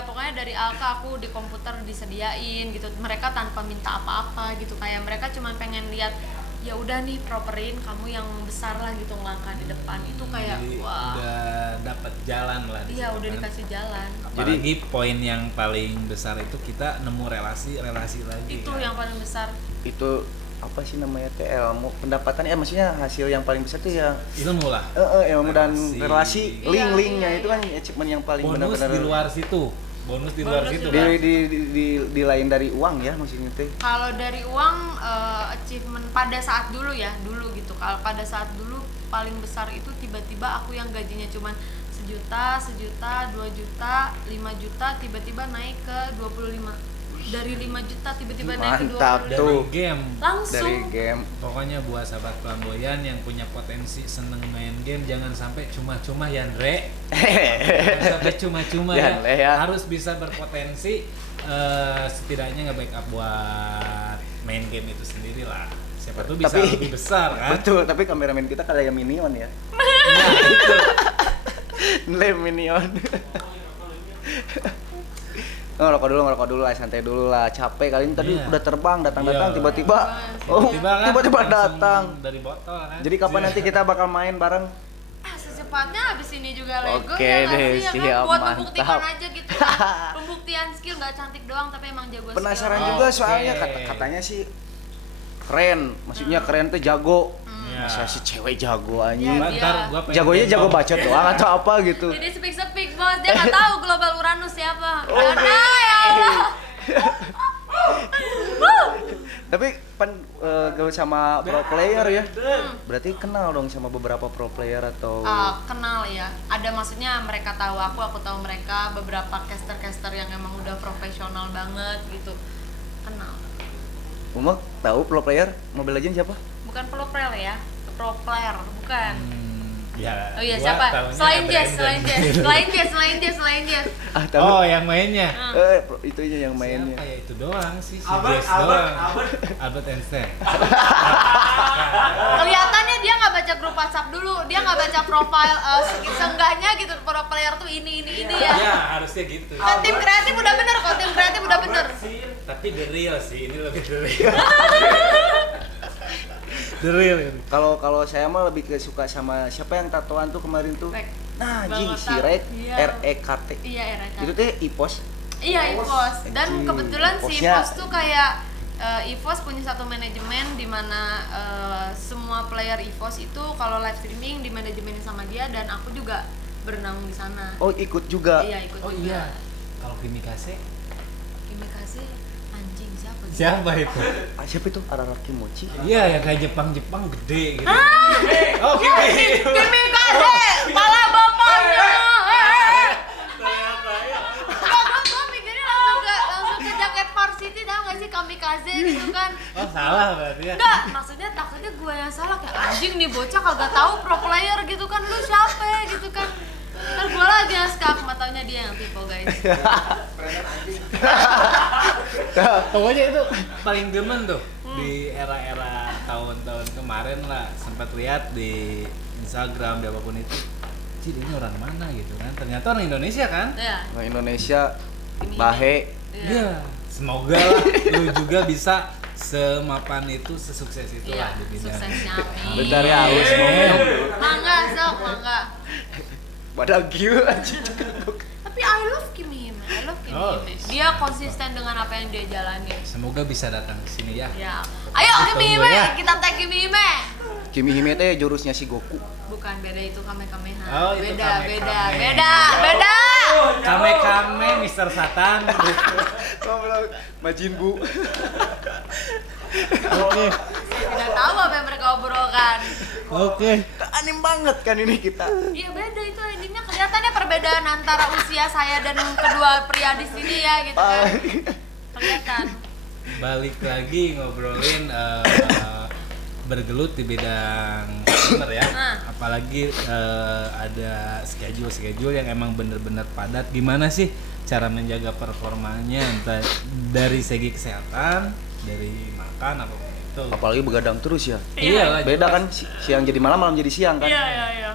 Pokoknya dari Alka aku di komputer disediain gitu. Mereka tanpa minta apa-apa gitu, kayak mereka cuma pengen lihat ya udah nih properin kamu yang besar lah gitu ngelangkah di depan. Itu kayak Jadi wah. udah dapat jalan lah di Iya, situ udah kan. dikasih jalan. Apalagi poin yang paling besar itu kita nemu relasi lagi. Itu kan. yang paling besar. Itu apa sih namanya teh, ilmu pendapatan ya, maksudnya hasil yang paling besar tuh ya ilmu lah. ilmu dan relasi, Iya, linknya iya, itu iya. kan achievement yang paling Bonus benar-benar di luar situ. Bonus di luar Bonus situ. di kan. di lain dari uang ya maksudnya teh. Kalau dari uang achievement pada saat dulu gitu. Kalau pada saat dulu paling besar itu tiba-tiba aku yang gajinya cuman 1 juta, 2 juta, 5 juta tiba-tiba naik ke 25. Dari 5 juta tiba-tiba naik ke 25. Mantap Dari tuh. game. Langsung. Dari game. Pokoknya buat sahabat Flamboyan yang punya potensi seneng main game, jangan sampai cuma-cuma ya Andre. Jangan sampai cuma-cuma Jangan lah ya. Harus bisa berpotensi, setidaknya nge-backup buat main game itu sendiri lah. Siapa tuh bisa Tapi- lebih besar kan? Betul, tapi kameramen kita kayak Minion ya. Nah, itu. Lem Minion. Ngerokok dulu lah, santai dulu lah. Capek kali ini tadi Iya. udah terbang, datang-datang Iya. tiba-tiba. Kan Tiba-tiba langsung datang. dari botol kan. Jadi kapan nanti kita bakal main bareng? Secepatnya abis ini juga Lego Oke ya nggak deh, sih, ya kan? siap, Buat membuktikan mantap. aja gitu kan. Pembuktian skill nggak cantik doang tapi emang jago Penasaran skill. juga Oke. soalnya katanya sih keren. Maksudnya keren tuh jago. Iya. Masa si cewek jago anjing. Iya. Ntar gua pengen Jagonya jago gendong. bacot doang atau apa gitu. Jadi sepik bos, dia nggak tahu global Uranus siapa. Ya Allah. Tapi Pan gaul sama pro player ya. Berarti kenal dong sama beberapa pro player atau Kenal ya, ada maksudnya mereka tahu aku tahu mereka, beberapa caster yang emang udah profesional banget gitu, kenal. Uma tahu pro player Mobile Legends siapa? Bukan pro player ya, pro player bukan. Ya, Oh iya gua siapa? taunya Selain Brandon. Jess. Ah, tahu. Oh, yang mainnya. Itunya yang mainnya. Siapa ya itu doang sih, si Albert, Jess Albert, doang. Albert. Albert Einstein. Kelihatannya dia nggak baca grup WhatsApp dulu, dia nggak baca profile, seenggaknya gitu pro player tuh ini ya. Iya, harusnya gitu. Kan tim kreatif udah bener kok, tim kreatif udah bener. Tapi the real sih, ini lebih the real. The real ini. Kalau saya mah lebih ke suka sama siapa yang tatoan tuh kemarin tuh. Rek. Nah, jing si Bangetan. Rek Iya. REKT. Iya, RK. Itu teh Ipos. Iya, EVOS. Dan Anjing, kebetulan si EVOS-nya. EVOS tuh kayak EVOS punya satu manajemen di mana semua player EVOS itu kalau live streaming di manajemenin sama dia, dan aku juga bernaung di sana. Oh, ikut juga. Iya, ikut Oh juga. iya. Kalau Kimikase Kimi kasih anjing siapa sih? siapa itu? Ah, siapa itu? Arara Kimochi. Iya, yang kayak Jepang gede gitu. Ah! Oh, Kimi. Kimi kasih pala bapaknya. Gua mikirnya langsung ke jaket varsity, tau gak sih kamikaze gitu kan. Oh, salah berarti ya. Enggak, maksudnya takutnya gue yang salah, kayak anjing nih bocah kagak tahu pro player gitu kan, lu siapa gitu kan. Ntar gue lagi yang skak, matanya dia yang tipe guys. Pokoknya itu paling demen tuh di era-era tahun-tahun kemarin lah, sempat lihat di Instagram di apapun itu. Cih, ini orang mana gitu kan? Ternyata orang Indonesia kan? Ya. Nah, Indonesia Ini. Bahe. Iya. Semoga lah lu juga bisa semapan itu, sesukses itu Iya, lah di bidang. suksesnya amin. Bentar ya, haus ngomong. Mangga sok, mangga. Padahal gieu anjing. Tapi I love Kimi Hime, Oh. Dia konsisten dengan apa yang dia jalani. Semoga bisa datang ke sini ya. Ya. Ayo Kimi Tunggu Hime, ya. kita tag Kimi Hime. Kimi Hime teh jurusnya si Goku. Bukan, beda itu Kamehameha. Oh, itu beda. Kamehameha. Kame Mister Satan. Goblok, Majin Bu. Oke. Tidak tahu apa yang mereka obrolkan. Oke. Anim banget kan ini kita. Iya beda itu endingnya, kelihatannya perbedaan antara usia saya dan kedua pria di sini ya gitu kan. Kelihatan. Balik lagi ngobrolin bergelut di bidang streamer ya. Nah. Apalagi ada schedule yang emang bener-bener padat. Gimana sih cara menjaga performanya, entah dari segi kesehatan, dari makan apapun itu. Apalagi begadang terus ya. Iya lah, Beda jelas. kan siang jadi malam, malam jadi siang kan. Iya.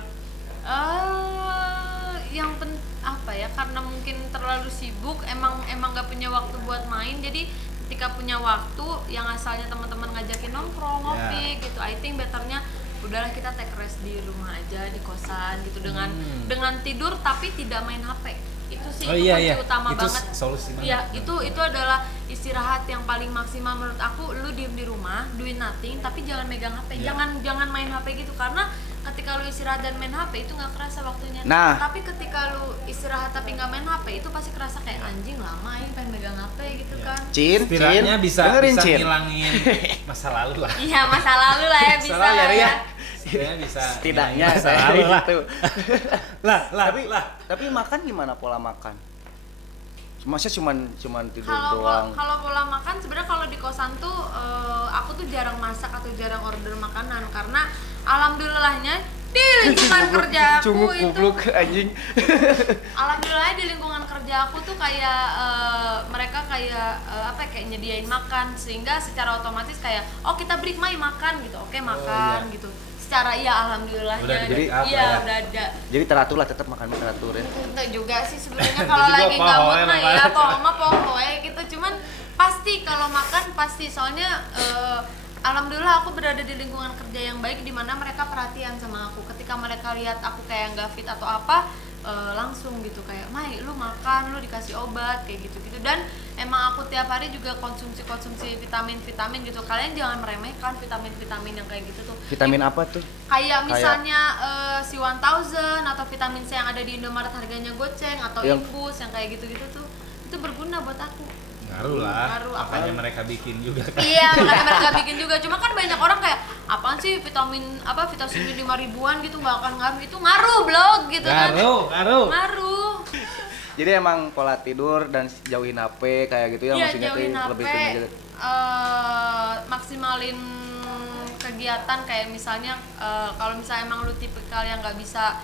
Apa ya, karena mungkin terlalu sibuk, emang gak punya waktu buat main, jadi ketika punya waktu yang asalnya teman-teman ngajakin nongkrong ngopi gitu, I think betternya udahlah kita take rest di rumah aja, di kosan gitu, dengan tidur tapi tidak main HP. Itu sih kunci utama itu banget. solusi banget. Iya, itu adalah istirahat yang paling maksimal menurut aku. Lu diem di rumah, doing nothing, tapi jangan megang HP. Iya. Jangan main HP gitu, karena ketika lu istirahat dan main HP itu nggak kerasa waktunya. Nah. Tapi ketika lu istirahat tapi nggak main HP itu pasti kerasa kayak anjing lama ini pengen megang HP gitu kan. Cin, Setidaknya bisa dengerin Cin. ngilangin masa lalu lah. Iya, masa lalu lah ya, bisa Salah lah ya. ya. Setidaknya bisa Setidaknya ngilangin masa lalu lah. gitu. Lah. Tapi makan gimana pola makan? Masa cuman tidur Kalau doang. kalau pola makan sebenarnya kalau di kosan tuh aku tuh jarang masak atau jarang order makanan, karena alhamdulillahnya di lingkungan kerja aku Cunguk itu, goblok anjing. alhamdulillah di lingkungan kerja aku tuh kayak mereka kayak kayak nyediain makan, sehingga secara otomatis kayak kita break makan gitu, oke makan iya. gitu. Secara alhamdulillahnya Udah di backup iya ya. udah ada. Jadi teratur lah, tetap makan teratur ya. Enggak juga sih sebenarnya, kalau juga lagi nggak mood pohoe mah lah. ya pohoe gitu, cuman pasti kalau makan pasti, soalnya alhamdulillah aku berada di lingkungan kerja yang baik di mana mereka perhatian sama aku. Ketika mereka lihat aku kayak nggak fit atau apa, langsung gitu kayak, Mai lu makan, lu dikasih obat kayak gitu-gitu. Dan emang aku tiap hari juga konsumsi vitamin gitu. Kalian jangan meremehkan vitamin yang kayak gitu tuh. Vitamin apa tuh? Kayak misalnya si 1000 atau vitamin C yang ada di Indomaret harganya goceng, atau Yang- infus yang kayak gitu-gitu tuh, itu berguna buat aku. Ngaruh lah. Ngaruh, apa? Makanya mereka bikin juga kan. Iya, makanya mereka bikin juga. Cuma kan banyak orang kayak apaan sih vitamin 5 ribuan gitu nggak akan ngaruh. Itu ngaruh blog gitu kan. Ngaruh. Ngaruh. Jadi emang pola tidur dan jauhin HP kayak gitu ya, Iya, maksudnya tuh jauhin HP, lebih ke gitu. maksimalin kegiatan kayak misalnya kalau misalnya emang lu tipikal yang nggak bisa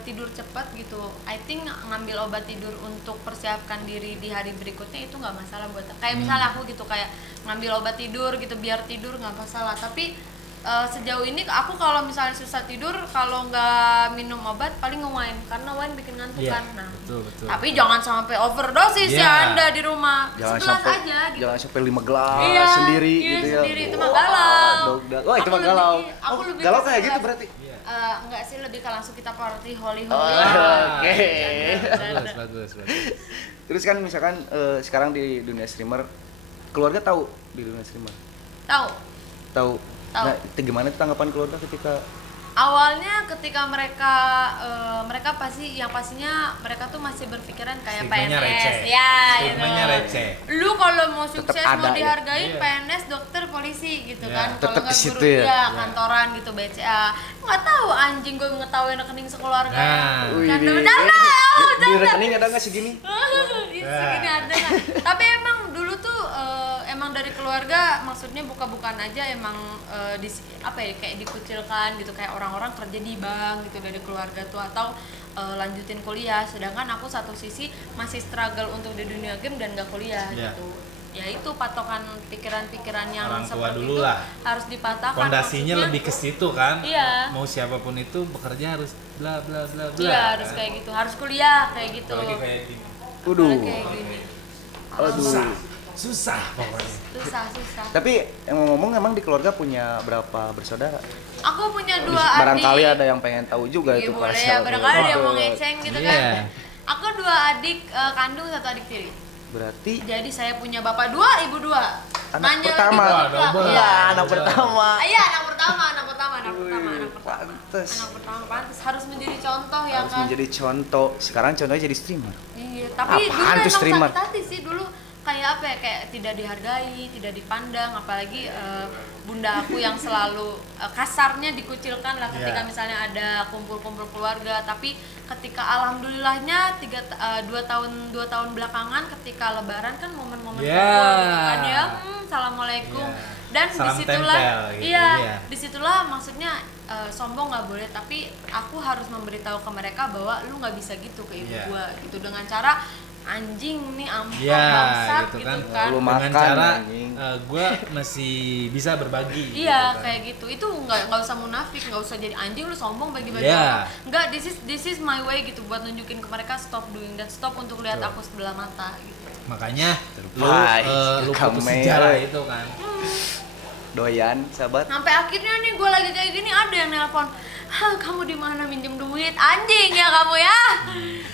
tidur cepat gitu, I think ngambil obat tidur untuk persiapkan diri di hari berikutnya itu nggak masalah buat kayak misalnya aku gitu, kayak ngambil obat tidur gitu biar tidur nggak masalah. Tapi sejauh ini aku kalau misalnya susah tidur, kalau nggak minum obat paling nge-wine, karena wine bikin ngantuk Iya, kan. Nah, betul. tapi jangan sampai overdosis Iya. ya Anda di rumah. Jangan 11 sampai aja gitu. jangan sampai 5 gelas Iya, sendiri iya, gitu ya. sendiri, itu mah galau. Wah, itu Aku mah galau. aku lebih Galau ke kayak gitu 11. berarti. Enggak sih, lebih ke langsung kita party holy. Oke. Bagus. Terus kan misalkan sekarang di dunia streamer, keluarga tahu di dunia streamer? Tahu. Tahu. Tahu. Nah, itu gimana tuh tanggapan keluarga ketika Awalnya ketika mereka pastinya mereka tuh masih berpikiran kayak Stigmanya PNS, receh. ya Stigmanya gitu. receh. Lu kalau mau sukses ada mau ya. dihargain Iya. PNS, dokter, polisi gitu Iya. kan. Kalau Tetep nggak ke situ guru, ya. ya kantoran gitu, BCA. Nggak tahu anjing, gue ngetawain rekening sekeluarga. Nah. Wih, Canda, di bercanda. rekening ada nggak segini? Segini ada kan. Tapi emang dulu tuh emang dari keluarga maksudnya buka-bukaan aja emang kayak dikucilkan gitu, kayak orang-orang kerja di bank gitu dari keluarga tuh, atau lanjutin kuliah, sedangkan aku satu sisi masih struggle untuk di dunia game dan gak kuliah Iya. gitu. Ya itu patokan pikiran-pikiran yang Orang tua seperti dulu itu lah. harus dipatahkan. Pondasinya Maksudnya, lebih ke situ kan. Iya. Mau siapapun itu bekerja harus bla bla bla bla. Iya, harus kayak gitu, harus kuliah kayak gitu. Apalagi kayak gini. Waduh. Apalagi kayak gini. Aduh. Susah pokoknya. Susah. Tapi yang ngomong emang di keluarga punya berapa bersaudara? Aku punya 2 adik. Barangkali ada yang pengen tahu juga Iya, itu boleh para ya, sahabat. barangkali ada yang mau ngeceng gitu Iya. kan. Aku 2 adik kandung, 1 adik tiri. Berarti Jadi saya punya bapak 2, ibu 2. Anak pertama. double. Iya, anak pertama. Iya, anak pertama. Pantes. Anak pertama pantes harus menjadi contoh ya Harus kan. menjadi contoh. Sekarang contohnya jadi streamer. Iya, tapi dulu Apaan tuh emang streamer? sakit hati sih dulu, kayak kayak tidak dihargai, tidak dipandang, apalagi bunda aku yang selalu kasarnya dikucilkan lah ketika Iya. misalnya ada kumpul-kumpul keluarga. Tapi ketika alhamdulillahnya 2 tahun belakangan ketika lebaran kan momen-momen Iya. kumpul gitu kan ya, assalamualaikum. Iya. Dan Salam disitulah tempel gitu, iya, iya. disitulah maksudnya sombong nggak boleh, tapi aku harus memberitahu ke mereka bahwa lu nggak bisa gitu ke ibu Iya. gua gitu, dengan cara anjing nih ampun Iya, bangsat gitu gitu kan. kan. Lu Dengan makan, cara anjing. gue masih bisa berbagi. Iya, gitu kan. kayak gitu. Itu nggak usah munafik, nggak usah jadi anjing lu sombong bagi-bagi Iya. orang. Enggak, this is my way gitu, buat nunjukin ke mereka stop doing that, stop untuk lihat Betul. aku sebelah mata gitu. Makanya Terbaik. lu putus Kamera. sejarah itu kan. Doyan, sahabat. Sampai akhirnya nih gue lagi kayak gini ada yang nelpon, "Hah, kamu di mana minjem duit? Anjing ya kamu ya."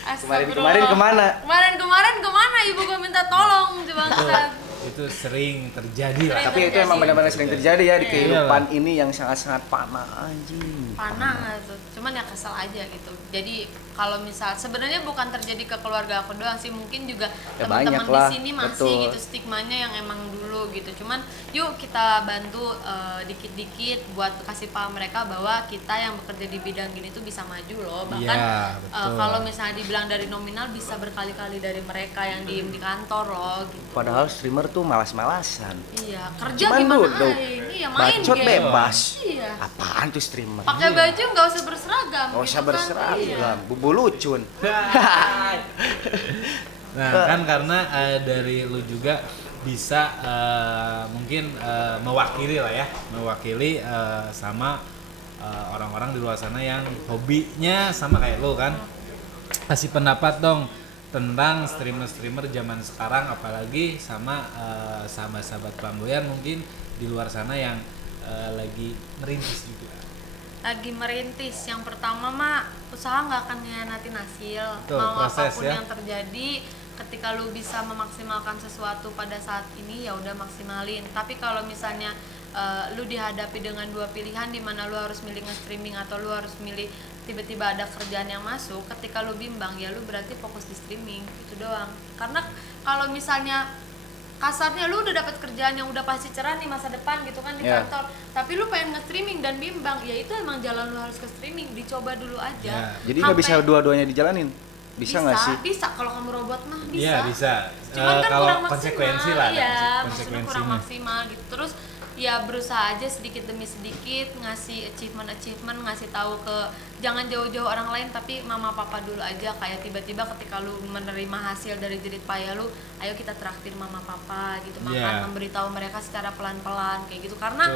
Astagfirullah. Kemarin kemana? Kemarin kemana ibu gue minta tolong coba bangsat. Itu sering terjadi lah. Tapi itu emang benar-benar sering terjadi ya di Iya. kehidupan ini yang sangat-sangat panah anjing. Panah tuh, cuman ya kesel aja gitu. Jadi kalau misal sebenarnya bukan terjadi ke keluarga aku doang sih, mungkin juga Ya teman-teman banyak di lah, sini masih betul. gitu stigmanya yang emang dulu gitu. Cuman yuk kita bantu dikit-dikit buat kasih paham mereka bahwa kita yang bekerja di bidang gini tuh bisa maju loh. Bahkan Iya, betul. kalau misalnya dibilang dari nominal bisa berkali-kali dari mereka yang diem di kantor loh gitu. Padahal streamer tuh malas-malasan. Iya, kerja Cuman gimana duduk, ini ya main bacot game. bebas. Iya. Apaan tuh streamer? Pakai baju nggak usah berseragam. Gak usah gitu kan. berseragam, Iya. bubu lucun. Nah kan karena dari lu juga bisa mungkin mewakili lah ya, mewakili sama orang-orang di luar sana yang hobinya sama kayak lu kan. Kasih pendapat dong tentang streamer-streamer zaman sekarang, apalagi sama sahabat-sahabat Flamboyan mungkin di luar sana yang lagi merintis juga. Lagi merintis, yang pertama mah usaha nggak akan mengkhianatin hasil. Betul, Mau proses apapun ya. yang terjadi, ketika lu bisa memaksimalkan sesuatu pada saat ini ya udah maksimalin. Tapi kalau misalnya lu dihadapi dengan dua pilihan di mana lu harus milih nge-streaming atau lu harus milih tiba-tiba ada kerjaan yang masuk, ketika lu bimbang ya lu berarti fokus di streaming itu doang. Karena kalau misalnya kasarnya lu udah dapat kerjaan yang udah pasti cerah nih masa depan gitu kan di kantor, tapi lu pengen nge-streaming dan bimbang, ya itu emang jalan lu harus ke streaming, dicoba dulu aja. Jadi nggak bisa dua-duanya dijalanin? Bisa nggak sih? Bisa, kalau kamu robot mah bisa. Iya bisa. Cuman kan kalau kurang maksimal. konsekuensi lah. Iya, maksudnya konsekuensinya. kurang maksimal gitu. Terus ya berusaha aja sedikit demi sedikit ngasih achievement, ngasih tahu ke jangan jauh-jauh orang lain tapi mama papa dulu aja. Kayak tiba-tiba ketika lu menerima hasil dari jerih payah lu, ayo kita traktir mama papa gitu, makan, memberitahu mereka secara pelan-pelan kayak gitu. Karena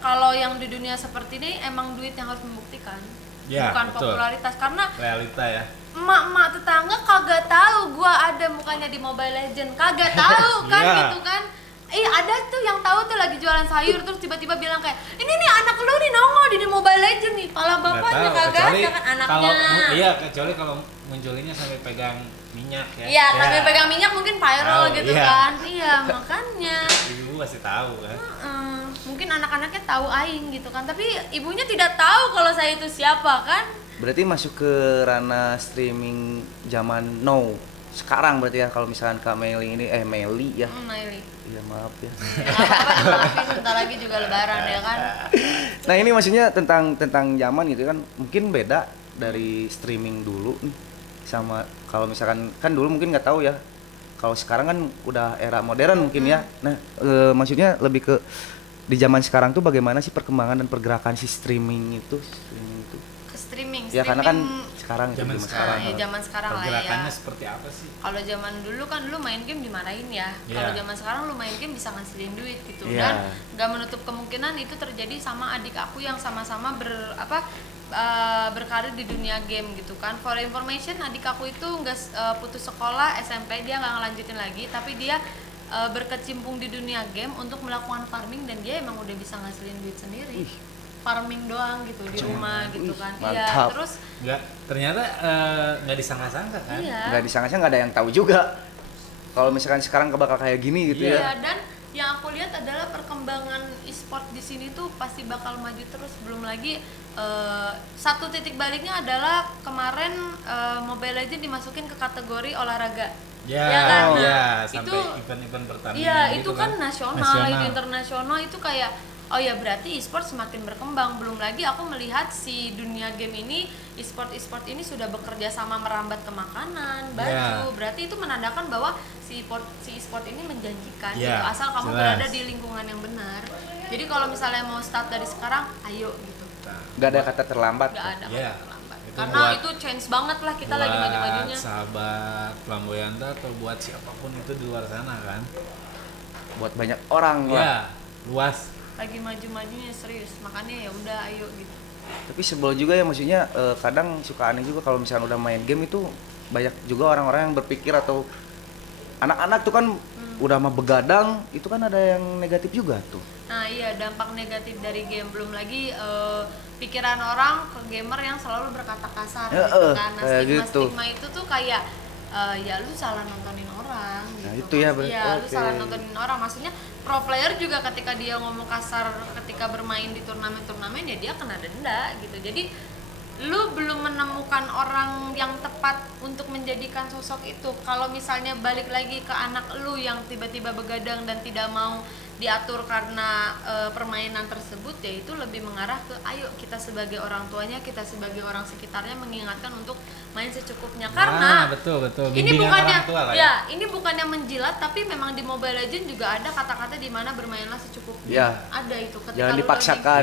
kalau yang di dunia seperti ini emang duit yang harus membuktikan, bukan popularitas. Karena realita ya, emak-emak tetangga kagak tahu gua ada mukanya di Mobile Legend, kagak tahu kan gitu kan. Ada tuh yang tahu tuh lagi jualan sayur terus tiba-tiba bilang kayak ini nih anak lu nih nongol di Mobile Legend nih, pala bapaknya kagak ada kan anaknya. Kecuali kalau munculinnya sampai pegang minyak ya. Iya, sampai pegang minyak mungkin viral gitu kan. Iya, makanya. Ibu pasti tahu kan. Mungkin anak-anaknya tahu aing gitu kan, tapi ibunya tidak tahu kalau saya itu siapa kan. Berarti masuk ke ranah streaming zaman now sekarang berarti ya, kalau misalkan Kak Meli ini Meli ya. Meli. Iya maaf ya. Apa-apa dimaafin, sebentar lagi juga lebaran ya kan. Nah ini maksudnya tentang zaman gitu kan, mungkin beda dari streaming dulu nih sama kalau misalkan kan dulu mungkin nggak tahu ya. Kalau sekarang kan udah era modern mungkin ya. Nah maksudnya lebih ke di zaman sekarang tuh bagaimana sih perkembangan dan pergerakan si streaming itu? Streaming Ya karena kan sekarang zaman sekarang lah ya. Pergerakannya seperti apa sih? Kalau zaman dulu kan lu main game dimarahin ya. Kalau zaman sekarang lu main game bisa ngasilin duit gitu. Dan nggak menutup kemungkinan itu terjadi sama adik aku yang sama-sama berkarir di dunia game gitu kan. For information, adik aku itu nggak putus sekolah SMP, dia nggak ngelanjutin lagi, tapi dia berkecimpung di dunia game untuk melakukan farming dan dia emang udah bisa ngasilin duit sendiri. Farming doang gitu di rumah gitu kan. Iya, terus ternyata nggak disangka-sangka kan. Nggak disangka-sangka, nggak ada yang tahu juga kalau misalkan sekarang bakal kayak gini gitu ya. Dan yang aku lihat adalah perkembangan e-sport di sini tuh pasti bakal maju terus. Belum lagi satu titik baliknya adalah kemarin Mobile Legends dimasukin ke kategori olahraga. Sampai itu event-event pertandingan. Iya, itu gitu kan nasional, itu internasional, itu kayak oh ya berarti e-sport semakin berkembang. Belum lagi aku melihat si dunia game ini, e-sport ini sudah bekerja sama merambat ke makanan, baju. Berarti itu menandakan bahwa si e-sport ini menjanjikan gitu, asal kamu berada di lingkungan yang benar. Jadi kalau misalnya mau start dari sekarang, ayo gitu. Nggak ada kata terlambat. Nggak ada kata terlambat. Itu karena itu change banget lah kita lagi maju-majunya. Sahabat Flamboyanta atau buat siapapun itu di luar sana kan. Buat banyak orang lah. Luas. Lagi maju-majunya serius, makanya ya udah ayo gitu. Tapi sebel juga ya, maksudnya kadang suka aneh juga kalau misalnya udah main game itu banyak juga orang-orang yang berpikir atau anak-anak tuh kan udah mah begadang, itu kan ada yang negatif juga tuh. Nah iya, dampak negatif dari game, belum lagi pikiran orang ke gamer yang selalu berkata kasar gitu kan. Nah stigma itu tuh kayak ya lu salah nontonin orang gitu. Nah itu ya berarti. Iya, lu salah nontonin orang, maksudnya pro player juga ketika dia ngomong kasar ketika bermain di turnamen ya dia kena denda gitu. Jadi lu belum menemukan orang yang tepat untuk menjadikan sosok itu. Kalau misalnya balik lagi ke anak lu yang tiba-tiba begadang dan tidak mau diatur karena permainan tersebut, ya itu lebih mengarah ke ayo kita sebagai orang tuanya, kita sebagai orang sekitarnya mengingatkan untuk main secukupnya. Karena betul ini bukannya ini bukannya menjilat, tapi memang di Mobile Legends juga ada kata-kata di mana bermainlah secukupnya. Ada itu ketika jangan dipaksakan.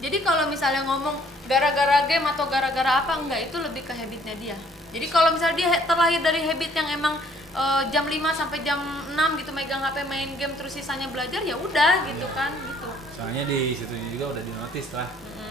Jadi kalau misalnya ngomong gara-gara game atau gara-gara apa, enggak, itu lebih ke habitnya dia. Jadi kalau misalnya dia terlahir dari habit yang emang jam 5 sampai jam 6 gitu megang HP main game terus sisanya belajar, ya udah gitu kan gitu. Soalnya di situ juga udah dinotis lah.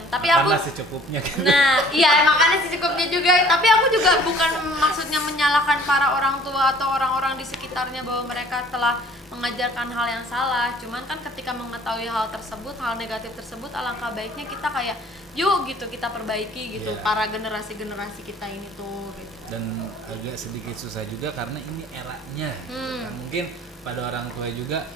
Tapi makanlah aku secukupnya kan. Nah, iya makannya secukupnya juga. Tapi aku juga bukan maksudnya menyalahkan para orang tua atau orang-orang di sekitarnya bahwa mereka telah mengajarkan hal yang salah. Cuman kan ketika mengetahui hal tersebut, hal negatif tersebut, alangkah baiknya kita kayak yuk gitu kita perbaiki gitu para generasi kita ini tuh gitu. Dan agak sedikit susah juga karena ini eranya. Mungkin pada orang tua juga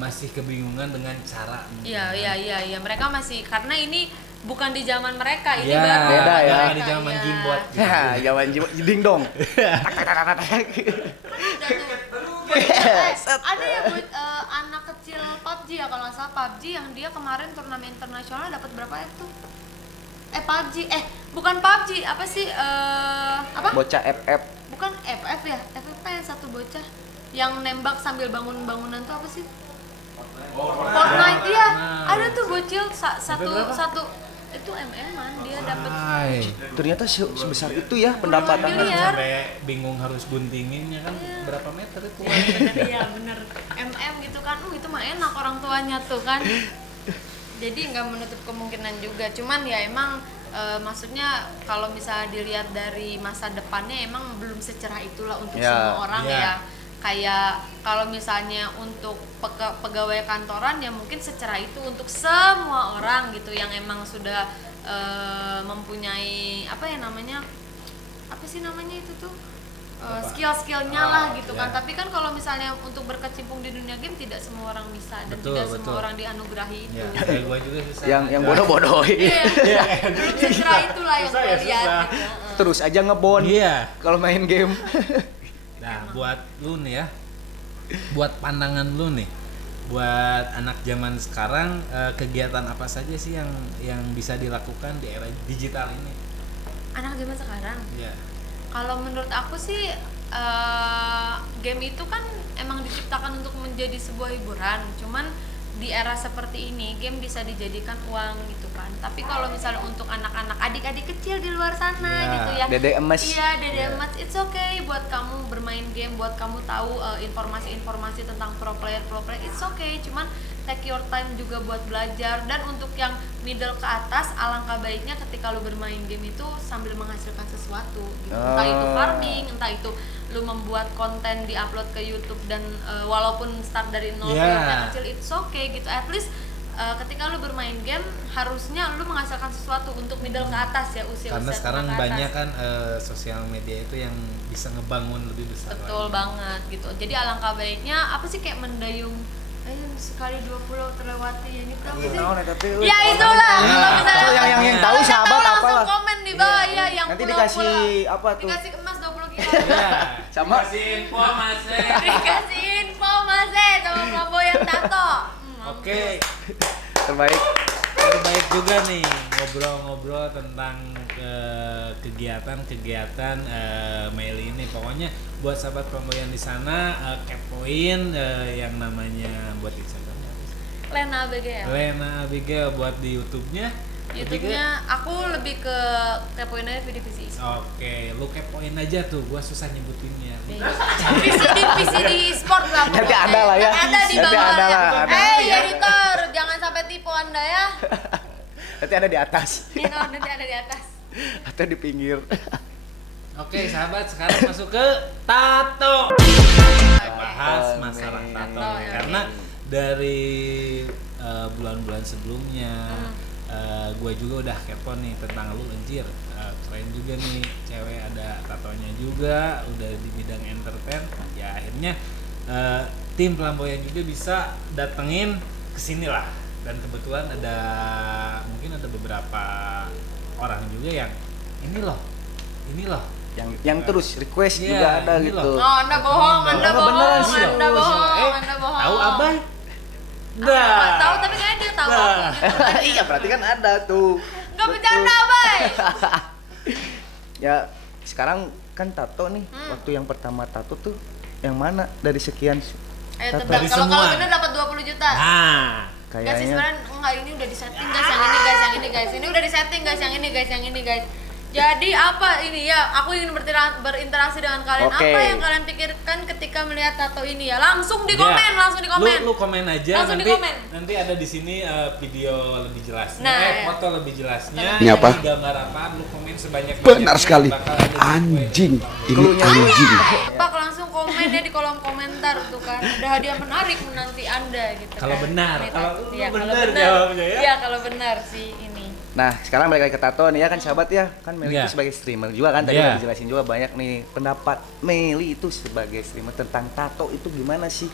masih kebingungan dengan cara. Iya. Mereka masih, karena ini bukan di zaman mereka, ini Ya, baru beda ya. Di zaman iya. gimbot. Ya, jaman ding dong. Ada ya buat anak kecil PUBG ya, kalau nggak salah PUBG yang dia kemarin turnamen internasional dapat berapa itu? PUBG bukan PUBG, apa sih apa? Bocah FF. Bukan FF ya, FF yang satu bocah yang nembak sambil bangun bangunan tuh apa sih? Fortnite ya. Ada tuh bocil satu itu MM-an dia dapat. Ternyata sebesar itu ya pendapatan. Miliar. Sampai bingung harus guntinginnya kan berapa meter itu. Iya bener, MM gitu kan, itu mah enak orang tuanya tuh kan. Jadi nggak menutup kemungkinan juga, cuman ya emang maksudnya kalau misalnya dilihat dari masa depannya emang belum secerah itulah untuk semua orang ya. Kayak kalau misalnya untuk pegawai kantoran ya mungkin secerah itu untuk semua orang gitu yang emang sudah mempunyai apa sih namanya itu tuh skill-skillnya lah gitu kan. Tapi kan kalau misalnya untuk berkecimpung di dunia game tidak semua orang bisa dan tidak semua orang dianugerahi itu. Kayak gua juga susah. Yang bodoh-bodohin. Iya. Belum secerah itulah yang gue lihat gitu. Terus aja ngebon. Iya. Kalau main game. Nah, buat lu nih ya, buat pandangan lu nih, buat anak zaman sekarang, kegiatan apa saja sih yang bisa dilakukan di era digital ini? Anak zaman sekarang? Iya. Kalau menurut aku sih, game itu kan emang diciptakan untuk menjadi sebuah hiburan. Cuman di era seperti ini, game bisa dijadikan uang gitu kan. Tapi kalau misalnya untuk anak-anak, adik-adik kecil di luar sana gitu ya, Dede emas. Iya, dede emas, it's okay buat kamu bermain game, buat kamu tahu informasi-informasi tentang pro player, it's okay. Cuman take your time juga buat belajar. Dan untuk yang middle ke atas, alangkah baiknya ketika lu bermain game itu sambil menghasilkan sesuatu gitu. Entah itu farming, entah itu lu membuat konten di-upload ke YouTube dan walaupun start dari nol yang kecil, it's okay gitu. At least ketika lu bermain game harusnya lu menghasilkan sesuatu untuk middle ke atas ya, usia-usia Karena sekarang ke atas. banyak kan sosial media itu yang bisa ngebangun lebih besar. Betul lagi. banget gitu. Jadi alangkah baiknya apa sih kayak mendayung sekali 20 terlewati ya gitu apa sih? Ya itulah. Kalau misalnya yang tahu sahabat langsung apalah. komen di bawah ya yang Nanti pulau-pulau. dikasih apa tuh? Dikasih emas 20 kilo. Iya. Sama Kasih info Mas. Dikasih info Mas sama flamboyan tato. Oke. terbaik juga nih ngobrol-ngobrol tentang kegiatan-kegiatan Meli ini. Pokoknya buat sahabat flamboyan di sana kepoin yang namanya buat Instagramnya apa sih? Lena Abigail. Lena Abigail buat di YouTube-nya. YouTube-nya aku lebih ke kepoin aja video visi. Oke, lu kepoin aja tuh, gua susah nyebutinnya. VCD sport lah. Nanti ada lah ya. Ada di Nanti bawah. ada lah, ada. Editor, jangan sampai tipu Anda ya. nanti ada di atas Nanti ada di atas. atau di pinggir. Oke, sahabat, sekarang masuk ke tato. Bahas masalah tato ya. karena dari bulan-bulan sebelumnya gue juga udah kepo nih tentang lu, anjir, keren juga nih, cewek ada tatonya juga, udah di bidang entertain. Ya akhirnya tim flamboyan juga bisa datengin kesini lah, dan kebetulan mungkin ada beberapa orang juga yang ini loh yang terus request Iya, juga ada ini gitu. loh. Oh, Anda bohong, Anda Beneran bohong, sih. Anda bohong, Anda bohong. Tahu abang? Nggak tahu, tapi kayaknya dia tahu aku gitu kan. Iya, berarti kan ada tuh. Nggak bercanda, Bay. Ya, sekarang kan tato nih. Waktu yang pertama tato tuh yang mana dari sekian tato? Tebak, Dari kalau semua. bener dapat 20 juta. Nah, Nggak sih, Kayaknya sebenarnya enggak, ini udah disetting guys, yang ini guys, yang ini guys, ini udah disetting guys, yang ini guys, yang ini guys. Jadi apa ini ya? Aku ingin berinteraksi dengan kalian. Oke. Apa yang kalian pikirkan ketika melihat tato ini ya? Langsung di komen, langsung di komen. Lu komen aja, Langsung di nanti komen. nanti ada di sini video lebih jelasnya, Nah, ya. foto lebih jelasnya. Ini apa? Gambar apa? Lu komen sebanyak Benar sekali. Anjing. Ini anjing. Pak, langsung komen ya di kolom komentar tuh kan. Ada hadiah menarik menanti Anda gitu Kalau kan. benar, Ini kalau tato. lu Iya, kalau benar benar. jawabnya ya. Iya, kalau benar sih ini. Nah, sekarang balik lagi ke tato nih ya kan sahabat ya. Kan Meli Iya. itu sebagai streamer juga kan tadi Iya. udah dijelasin juga banyak nih pendapat Meli itu sebagai streamer tentang tato itu gimana sih?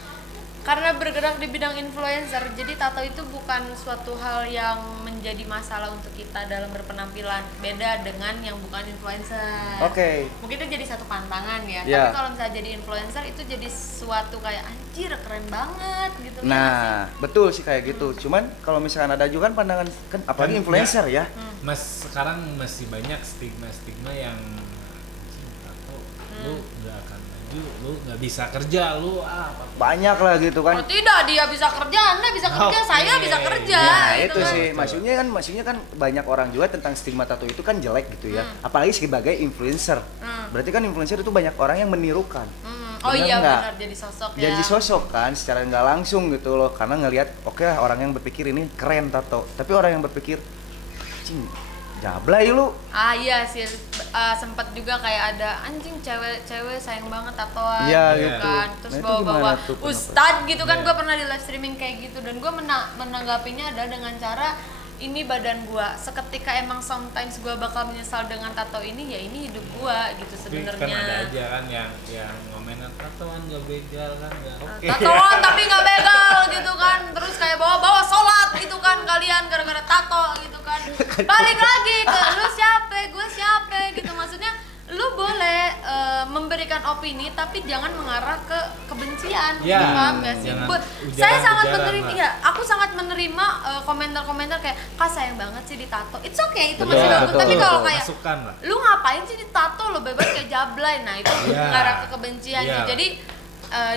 karena bergerak di bidang influencer, jadi tato itu bukan suatu hal yang menjadi masalah untuk kita dalam berpenampilan. Beda dengan yang bukan influencer. Oke. Mungkin itu jadi satu pantangan ya. Iya. Tapi kalau misalnya jadi influencer itu jadi suatu kayak anjir keren banget gitu. Nah, betul sih kayak gitu. Cuman kalau misalkan ada juga kan pandangan kan apalagi Kan influencer ya. Mas sekarang masih banyak stigma yang anjing tato lu nggak akan maju, lu nggak bisa kerja, lu apa Banyak lah gitu kan. Oh tidak, dia bisa kerja, Anda bisa kerja, Oke. saya bisa kerja. Nah, gitu itu kan. sih maksudnya kan banyak orang juga tentang stigma tato itu kan jelek gitu ya. Apalagi sebagai influencer. Berarti kan influencer itu banyak orang yang menirukan. Oh Bener iya nggak? benar, jadi sosok ya. Jadi sosok kan secara nggak langsung gitu loh, karena ngelihat oke lah orang yang berpikir ini keren tato, tapi orang yang berpikir anjing jablay lu. Ah iya sih, sempat juga kayak ada anjing cewek sayang banget tatoan Iya, gitu gitu. kan. Terus Nah, itu bawa-bawa gimana tuh, kenapa? ustadz gitu kan, Iya. gue pernah di live streaming kayak gitu dan gue menanggapinya ada dengan cara ini badan gua, seketika emang sometimes gua bakal menyesal dengan tato ini, ya ini hidup gua gitu Tapi sebenarnya. kan ada aja kan yang ngomenan tatoan gak begal kan nggak oke. Tatoan tapi nggak begal gitu kan, terus kayak bawa sholat gitu kan kalian gara-gara tato gitu kan. Balik lagi ke lu siapa, gue siapa gitu, maksudnya lu boleh memberikan opini tapi jangan mengarah ke kebencian, Ya, paham gak sih? jangan Saya sangat ujaran-ujaran menerima, lah. ya aku sangat menerima komentar-komentar kayak kak sayang banget sih ditato, it's okay itu Betul, masih bagus, betul, tapi kalau betul. kayak Masukan lah. lu ngapain sih ditato, lo bebas kayak jablay, nah itu Iya. mengarah ke kebencian Iya. gitu. Jadi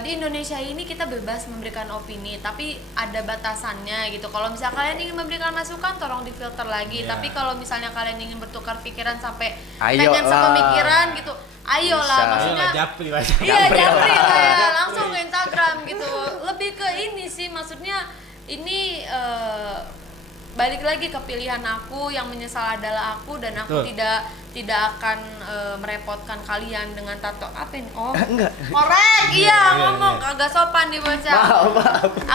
di Indonesia ini kita bebas memberikan opini, tapi ada batasannya gitu. Kalau misalnya kalian ingin memberikan masukan, tolong difilter lagi. Iya. Tapi kalau misalnya kalian ingin bertukar pikiran sampai Ayo pengen lah. sepemikiran gitu, ayolah. Bisa. Maksudnya Ayolah, japri lah. iya japri lah ya, langsung ke Instagram gitu. Lebih ke ini sih, maksudnya ini balik lagi ke pilihan aku, yang menyesal adalah aku, dan aku Betul. tidak akan merepotkan kalian dengan tato apa ini? Oh, Enggak. korek, iya Iya, ngomong iya. kagak sopan nih bocah.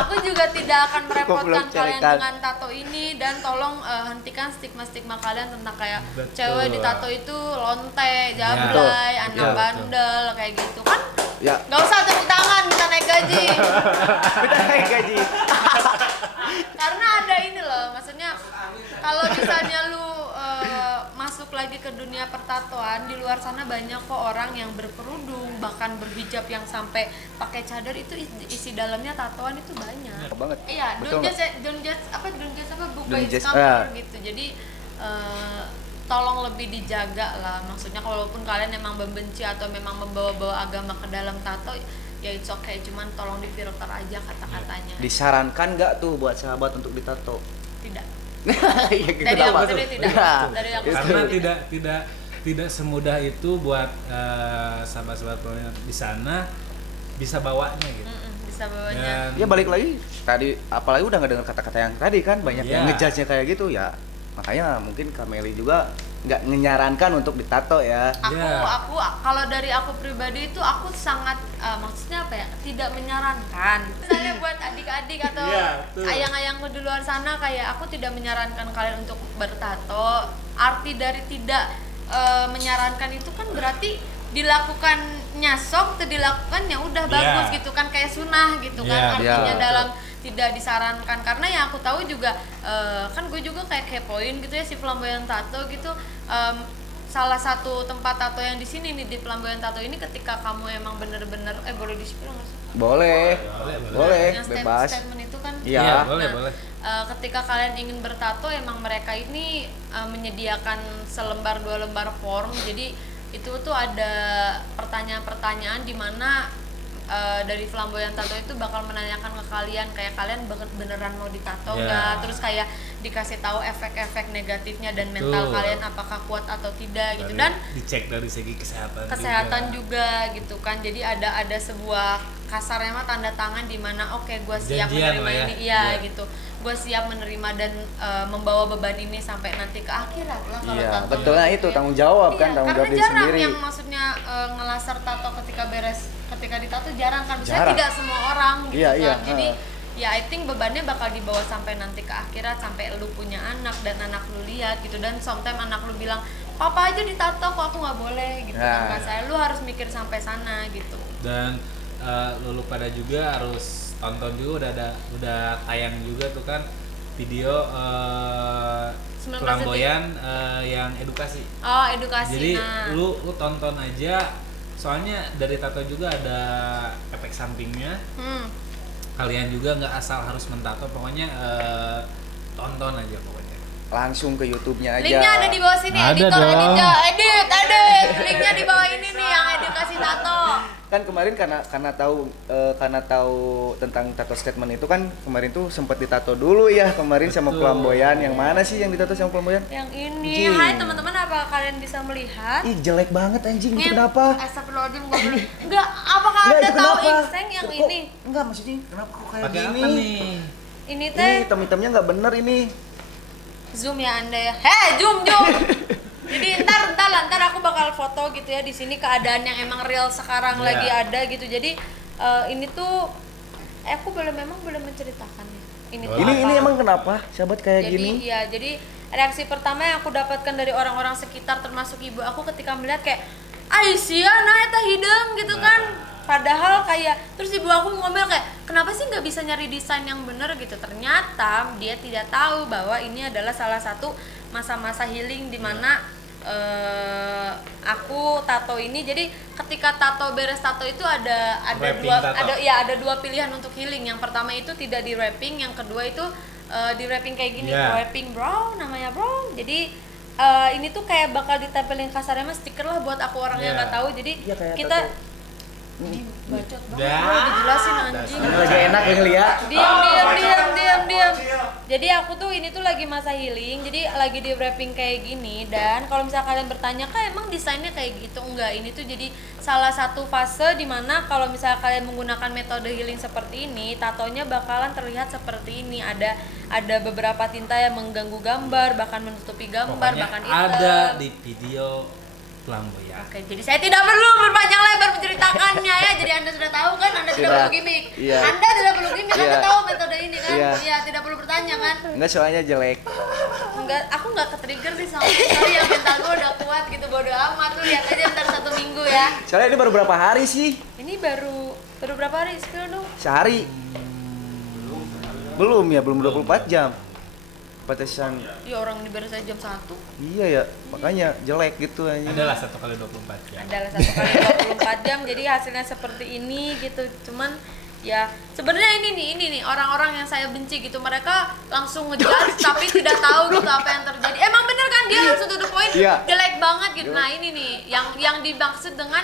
Aku juga tidak akan merepotkan Goblok kalian carikan. dengan tato ini, dan tolong hentikan stigma-stigma kalian tentang kayak Betul. cewek di tato itu lonte, jablay, Betul. anak Betul. bandel kayak gitu kan. Ya, Gak usah tepuk tangan, minta naik gaji. kita naik gaji. Karena ada ini loh, maksudnya kalau misalnya lu masuk lagi ke dunia pertatoan, di luar sana banyak kok orang yang berkerudung, bahkan berhijab yang sampai pakai cadar, itu isi dalamnya tatoan itu banyak. Banget. Iya, Betul don't judge book by Don't its judge, cover gitu. Jadi tolong lebih dijaga lah. Maksudnya walaupun kalian memang membenci atau memang membawa-bawa agama ke dalam tato, ya it's okay, cuman tolong difilter aja kata-katanya. Disarankan nggak tuh buat sahabat untuk ditato? Tidak. Iya gitu Dari aku apa? sendiri tidak. Iya. Dari aku Itu. Karena sendiri tidak semudah itu buat sahabat-sahabat kalian di sana bisa bawanya gitu. bisa bawanya. Dan Ya balik lagi tadi, apalagi udah nggak dengar kata-kata yang tadi kan, banyak yang Iya. ngejudge-nya kayak gitu ya. Makanya mungkin Kameli juga nggak menyarankan untuk ditato ya. Aku kalau dari aku pribadi itu aku sangat maksudnya apa ya, tidak menyarankan. Misalnya buat adik-adik atau Iya, betul. ayang-ayangku di luar sana, kayak aku tidak menyarankan kalian untuk bertato. Arti dari tidak menyarankan itu kan berarti dilakukannya sok, dilakukan ya udah bagus gitu kan, kayak sunnah gitu kan. Iya, Artinya iya. dalam tidak disarankan, karena yang aku tahu juga kan gue juga kayak kepoin gitu ya si Flamboyan Tato gitu. Salah satu tempat tato yang di sini nih, di Flamboyan Tato ini, ketika kamu emang bener-bener boleh di-spill nggak sih? Boleh, boleh, Yang bebas. statement itu kan. Iya. Iya, boleh, Nah, boleh. ketika kalian ingin bertato, emang mereka ini menyediakan selembar 2 lembar form. Jadi itu tuh ada pertanyaan-pertanyaan di mana dari Flamboyan Tato itu bakal menanyakan ke kalian kayak kalian beneran mau ditato Ya. nggak, terus kayak dikasih tahu efek-efek negatifnya dan mental Betul. kalian apakah kuat atau tidak gitu, dan dicek dari segi kesehatan juga gitu kan. Jadi ada sebuah kasarnya mah tanda tangan di mana oke, gue siap Janjian menerima lah ya. ini, iya Iya. gitu, gue siap menerima dan membawa beban ini sampai nanti ke akhirat lah kalau Iya, tato betul. Nah, itu tanggung jawab kan, tanggung jawab karena diri jarang sendiri. yang maksudnya ngelasar tato ketika ditato jarang kan, biasanya Jarang. tidak semua orang gitu Iya, kan. iya, Jadi ya I think bebannya bakal dibawa sampai nanti ke akhirat, sampai lu punya anak dan anak lu lihat gitu, dan sometimes anak lu bilang papa aja ditato kok aku nggak boleh gitu Nah. kan. Saya lu harus mikir sampai sana gitu. Dan lu pada juga harus tonton juga udah tayang juga tuh kan video 19 flamboyan yang edukasi. Oh, edukasi. Jadi Nah, lu tonton aja, soalnya dari tato juga ada efek sampingnya. Kalian juga nggak asal harus mentato, pokoknya tonton aja pokoknya. Langsung ke YouTube-nya aja. linknya ada di bawah sini, Ada editor, dong. edit. Linknya di bawah ini nih yang edukasi tato. Kan kemarin karena tahu tentang tato statement itu kan kemarin tuh sempat ditato dulu ya kemarin sama Betul. flamboyan. Yang mana sih yang ditato sama flamboyan? Yang ini, Anjing. hai teman-teman, apa kalian bisa melihat? Ih jelek banget anjing, itu Ngep. kenapa? Astagfirullahaladzim, gak boleh. Enggak, apakah Enggak, anda itu tahu kenapa? Ingseng yang Kok- ini? Enggak, maksudnya kenapa kok kayak Pakai gini? apa nih? Ini Ini teh hitam-hitamnya nggak bener ini. zoom ya anda ya. Zoom. Jadi ntar aku bakal foto gitu ya di sini keadaan yang emang real sekarang Iya. lagi ada gitu. Jadi ini tuh aku memang belum menceritakannya. Ini tuh Ini apa. emang kenapa? Sahabat kayak Jadi gini? iya, jadi reaksi pertama yang aku dapatkan dari orang-orang sekitar termasuk ibu aku ketika melihat kayak Aisyah nah eta hidung gitu kan. Padahal kayak terus ibu aku ngomel kayak kenapa sih nggak bisa nyari desain yang bener gitu. Ternyata dia tidak tahu bahwa ini adalah salah satu masa-masa healing di mana aku tato ini. Jadi ketika beres tato itu ada Wrapping dua tato. ada dua pilihan untuk healing. Yang pertama itu tidak di wrapping, yang kedua itu di wrapping kayak gini, Yeah. wrapping bro namanya bro. Jadi ini tuh kayak bakal ditempelin kasarnya mas stiker lah buat aku orang yang Yeah. nggak tahu. Jadi Iya, kayak kita tato. bacot banget, Dah. bro, dijelasin anjing. Ini lagi enak ya ngeliat. Diam. Jadi aku tuh ini tuh lagi masa healing, jadi lagi di wrapping kayak gini. Dan kalau misalnya kalian bertanya kak emang desainnya kayak gitu, enggak, ini tuh jadi salah satu fase dimana kalau misalnya kalian menggunakan metode healing seperti ini, tatonya bakalan terlihat seperti ini. Ada beberapa tinta yang mengganggu gambar, bahkan menutupi gambar, Pokoknya bahkan hitam. ada di video flamboyan. Oke, jadi saya tidak perlu berpanjang lebar menceritakannya ya. Jadi Anda sudah tahu kan, Anda tidak Sudah. perlu gimmick. Iya. Anda tidak perlu gimmick, Anda Iya. tahu metode ini kan? Iya. Iya, tidak perlu bertanya kan? Enggak, soalnya jelek. Enggak, aku nggak ke-trigger sih sama sekali, yang mental gue udah kuat gitu, bodo amat. Lu lihat aja ntar 1 minggu ya. Soalnya ini baru berapa hari sih? Ini baru berapa hari? Spill dong. Sehari. Belum ya, belum 24 jam. Batasan. Ya orang ini baru saja jam 1. Iya ya, makanya jelek gitu aja. Adalah 1 kali 24 jam. Adalah 1 kali 24 jam, jadi hasilnya seperti ini gitu. Cuman ya sebenarnya ini nih orang-orang yang saya benci gitu, mereka langsung ngejudge tapi tidak tahu gitu apa yang terjadi. Emang bener kan dia langsung to the point, Iya. jelek banget gitu. Nah ini nih yang dimaksud dengan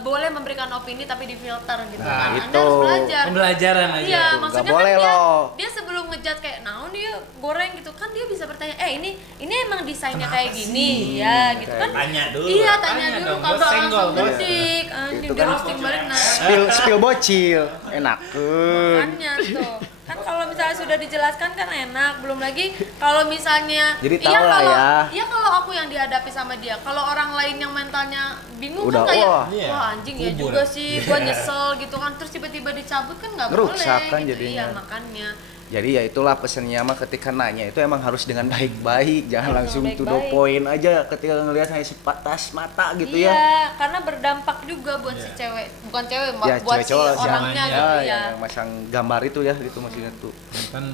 boleh memberikan opini tapi difilter gitu Nah, kan. itu. Anda harus belajar. Pembelajaran aja. Iya, Nggak maksudnya boleh kan loh. dia sebelum ngejat kayak naon dia goreng gitu kan, dia bisa bertanya, ini emang desainnya Kenapa kayak gini ya gitu kan. Tanya dulu. Iya, tanya dulu dong, kalau bos, langsung senggol, bos. ngedik anjing Itu dia kan roasting balik nah. Spill bocil, enakeun. Makanya tuh kan kalau misalnya sudah dijelaskan kan enak, belum lagi kalau misalnya Jadi tahu lah ya. kalau aku yang dihadapi sama dia, kalau orang lain yang mentalnya bingung Udah, kan kayak wah. Iya. wah anjing ya Kubur. juga sih, gua nyesel gitu kan, terus tiba-tiba dicabut kan nggak boleh Ngerusak kan gitu. jadinya. Iya makanya Jadi ya itulah pesannya mah, ketika nanya itu emang harus dengan baik-baik, jangan Harus langsung dengan to the baik-baik. point aja ketika ngelihat hanya sebatas mata gitu iya, ya. karena berdampak juga buat si cewek, bukan cewek, Ya, buat si cewek-cewek lah, orangnya zamannya. gitu Ya, ya. yang masang gambar itu ya, gitu maksudnya tuh. Kan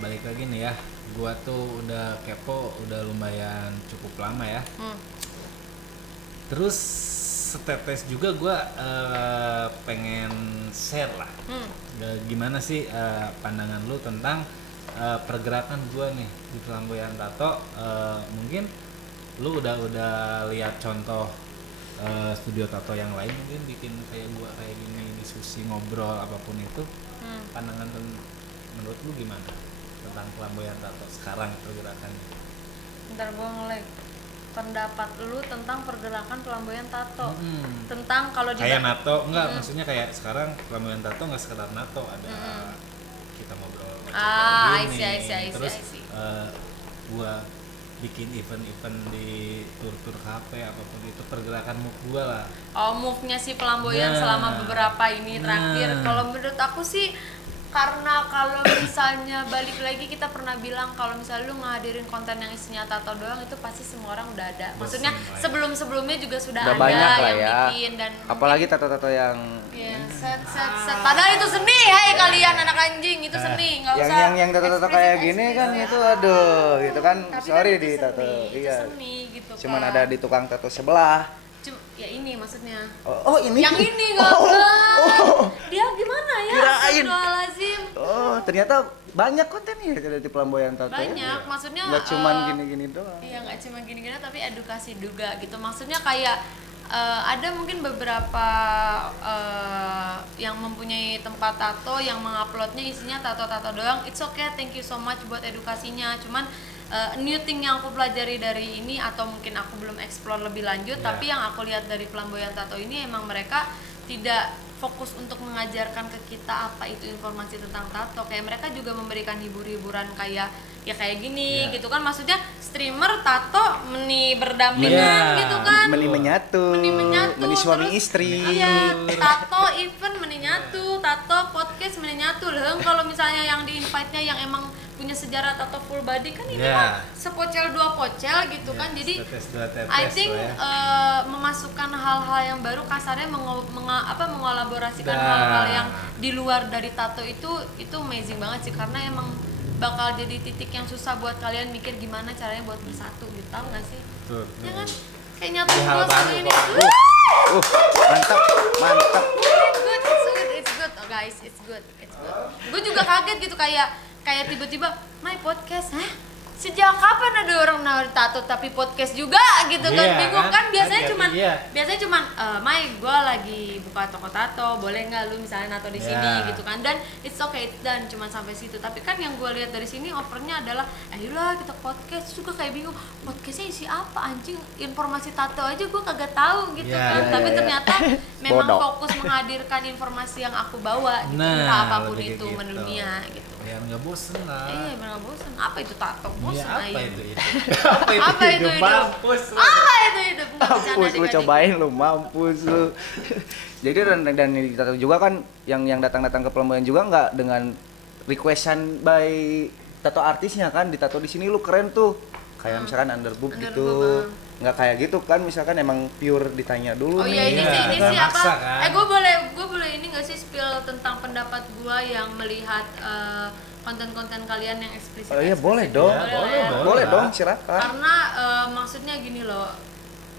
balik lagi nih ya, gua tuh udah kepo udah lumayan cukup lama ya. Terus setetes juga gua pengen share lah. Gimana sih pandangan lu tentang pergerakan gua nih di flamboyan tato? Mungkin lu udah lihat contoh studio tato yang lain, mungkin bikin kayak gua kayak gini, diskusi, ngobrol apapun itu. Pandangan menurut lu gimana tentang flamboyan tato sekarang pergerakannya? Ntar gua nge-lag. Pendapat lu tentang pergerakan flamboyan tato, Hmm. tentang kalau di Kayak nato enggak, maksudnya kayak sekarang flamboyan tato enggak sekedar nato, ada kita ngobrol Ah, I gini. see. Terus gua bikin event-event di tur-tur kafe apapun itu, pergerakan move gua lah. move-nya si flamboyan Nah. selama beberapa ini terakhir. Nah. Kalau menurut aku sih karena kalau misalnya balik lagi kita pernah bilang kalau misalnya lu ngadirin konten yang isinya tato doang itu pasti semua orang udah ada. Maksudnya sebelum-sebelumnya juga sudah Udah ada banyak lah yang ya. bikin dan Apalagi tato-tato yang ya, set. Padahal itu seni, hai kalian anak anjing, itu seni, nggak usah. yang tato-tato kayak gini kan itu aduh gitu kan. Tapi Sorry kan itu di tato. seni, itu Iya. seni gitu Cuman kan. ada di tukang tato sebelah. Ya ini maksudnya. Oh, ini. Yang ini enggak. Dia gimana ya? Kirain. Astagfirullahaladzim. Oh, ternyata banyak kontennya di Pelamboyan Tato. ya? Banyak, maksudnya Nggak cuman gini-gini doang. Iya, nggak cuma gini-gini tapi edukasi juga gitu. Maksudnya kayak ada mungkin beberapa yang mempunyai tempat tato yang menguploadnya isinya tato-tato doang. It's okay, thank you so much buat edukasinya. Cuman new thing yang aku pelajari dari ini atau mungkin aku belum explore lebih lanjut, tapi yang aku lihat dari Pelamboyan Tato ini emang mereka tidak fokus untuk mengajarkan ke kita apa itu informasi tentang tato. Kayak mereka juga memberikan hibur-hiburan kayak ya kayak gini gitu kan, maksudnya streamer tato meni berdampingan gitu kan, Meni menyatu. Meni suami terus, istri. iya, tato event meni nyatu, tato podcast meni nyatu. Kalau misalnya yang di invite-nya yang emang punya sejarah tato full body kan ini mah sepocel dua pocel gitu kan. Jadi I think memasukkan hal-hal yang baru, kasarnya mengolaborasikan hal-hal yang di luar dari tato itu amazing banget sih, karena emang bakal jadi titik yang susah buat kalian mikir gimana caranya buat bersatu gitu, tau gak sih? Ya kan? Kayak nyatu gua sama ini. Mantap. It's good. Oh guys, it's good. Gue juga kaget gitu kayak tiba-tiba my podcast, sejak kapan ada orang nawar tato tapi podcast juga gitu kan? Bingung kan, biasanya cuman Mai, gue lagi buka toko tato, boleh nggak lu misalnya nato di sini gitu kan, dan it's okay, it's done, cuman sampai situ. Tapi kan yang gue lihat dari sini offernya adalah ayolah kita podcast, juga kayak bingung podcastnya isi apa anjing, informasi tato aja gue kagak tahu gitu kan. Tapi ternyata memang fokus menghadirkan informasi yang aku bawa gitu, entah apapun itu gitu. mendunia gitu. Ya nggak bosen lah. Iya, benar bosan. Apa itu tato? Bosan Apa aja. itu? Apa itu hidup? Mampus. Apa itu hidup? Nggak bercanda Mampus lu adik-adik. cobain lu, mampus lu. Jadi dan di tato juga kan yang datang ke Pelamboyan juga nggak dengan requestan by tato artisnya kan, ditato di sini lu keren tuh. Kayak misalkan underboob gitu. Nggak kayak gitu kan, misalkan emang pure ditanya dulu Oh iya, ini Iya, sih apa? maksa kan? Gue boleh ini nggak sih spill tentang pendapat gue yang melihat konten-konten kalian yang eksplisit. Oh iya, boleh dong. Boleh dong, silakan. Karena maksudnya gini loh,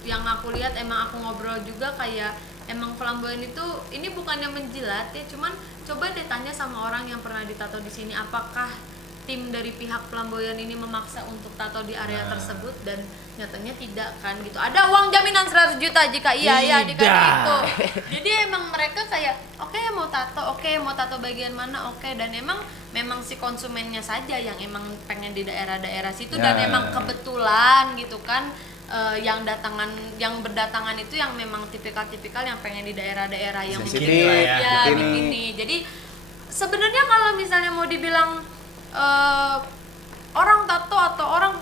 yang aku lihat emang aku ngobrol juga kayak emang Pelamboyan itu ini bukannya menjilat ya, cuman coba deh tanya sama orang yang pernah ditato di sini, apakah tim dari pihak Pelamboyan ini memaksa untuk tato di area tersebut, dan nyatanya tidak kan gitu. Ada uang jaminan 100 juta jika iya dikasih itu. Jadi emang mereka kayak oke, mau tato bagian mana dan memang si konsumennya saja yang emang pengen di daerah-daerah situ, dan emang kebetulan gitu kan yang berdatangan itu yang memang tipikal-tipikal yang pengen di daerah-daerah yang begini. Jadi sebenarnya kalau misalnya mau dibilang orang tato atau orang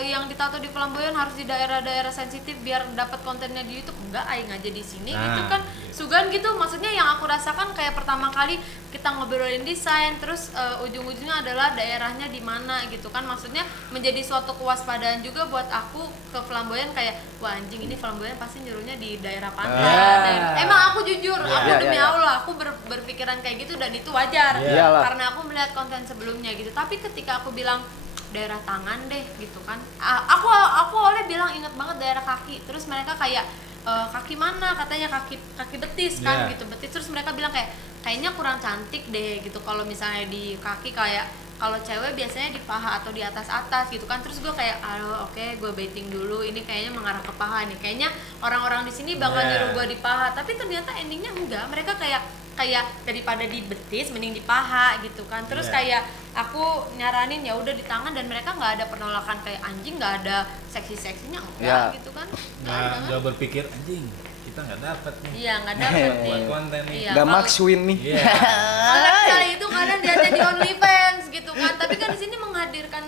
yang ditato di Pelamboyan harus di daerah-daerah sensitif biar dapat kontennya di YouTube, enggak, aing aja di sini gitu kan. Sugan gitu, maksudnya yang aku rasakan kayak pertama kali kita ngobrolin desain, terus ujung-ujungnya adalah daerahnya di mana gitu kan. Maksudnya menjadi suatu kewaspadaan juga buat aku ke Pelamboyan, kayak wah anjing ini Pelamboyan pasti nyuruhnya di daerah pantai. Emang aku jujur, aku demi Allah aku berpikiran kayak gitu, dan itu wajar karena aku melihat konten sebelumnya gitu. Tapi ketika aku bilang daerah tangan deh gitu kan, aku oleh bilang inget banget daerah kaki, terus mereka kayak kaki mana, katanya kaki betis kan gitu, betis. Terus mereka bilang kayaknya kurang cantik deh gitu kalau misalnya di kaki, kayak kalau cewek biasanya di paha atau di atas gitu kan. Terus gue kayak oke, gue baiting dulu, ini kayaknya mengarah ke paha nih, kayaknya orang-orang di sini bakal nyuruh gue di paha. Tapi ternyata endingnya enggak, mereka kayak daripada di betis mending di paha gitu kan. Terus kayak aku nyaranin ya udah di tangan, dan mereka nggak ada penolakan kayak anjing, nggak ada seksi-seksinya enggak gitu kan. Nggak berpikir anjing kita nggak dapat nih. Iya, nggak dapat nih buat konten nih. Iya, Nggak max win nih. Kalau misalnya itu kadang lihatnya di OnlyFans gitu kan, tapi kan di sini menghadirkan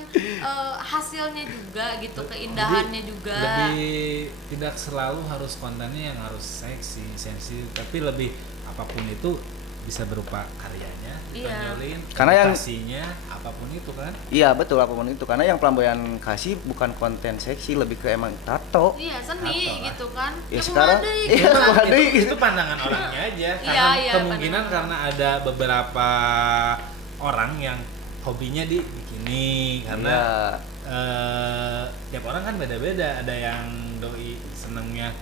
hasilnya juga gitu, keindahannya juga. Lebih tidak selalu harus kontennya yang harus seksi, sensitif, tapi lebih apapun itu bisa berupa karyanya, Iya. ditonjolin, Karena yang- edukasinya, apapun itu kan. Iya betul apapun itu, karena yang pelamboyan kasih bukan konten seksi, lebih ke emang tato. Iya, seni Tato lah. gitu kan. Ya sekarang kumadai, iya gitu kan. kumadai itu gitu. pandangan orangnya aja karena Iya, kemungkinan pandangan karena ada beberapa orang yang hobinya di bikini karena tiap orang kan beda-beda, ada yang doi senengnya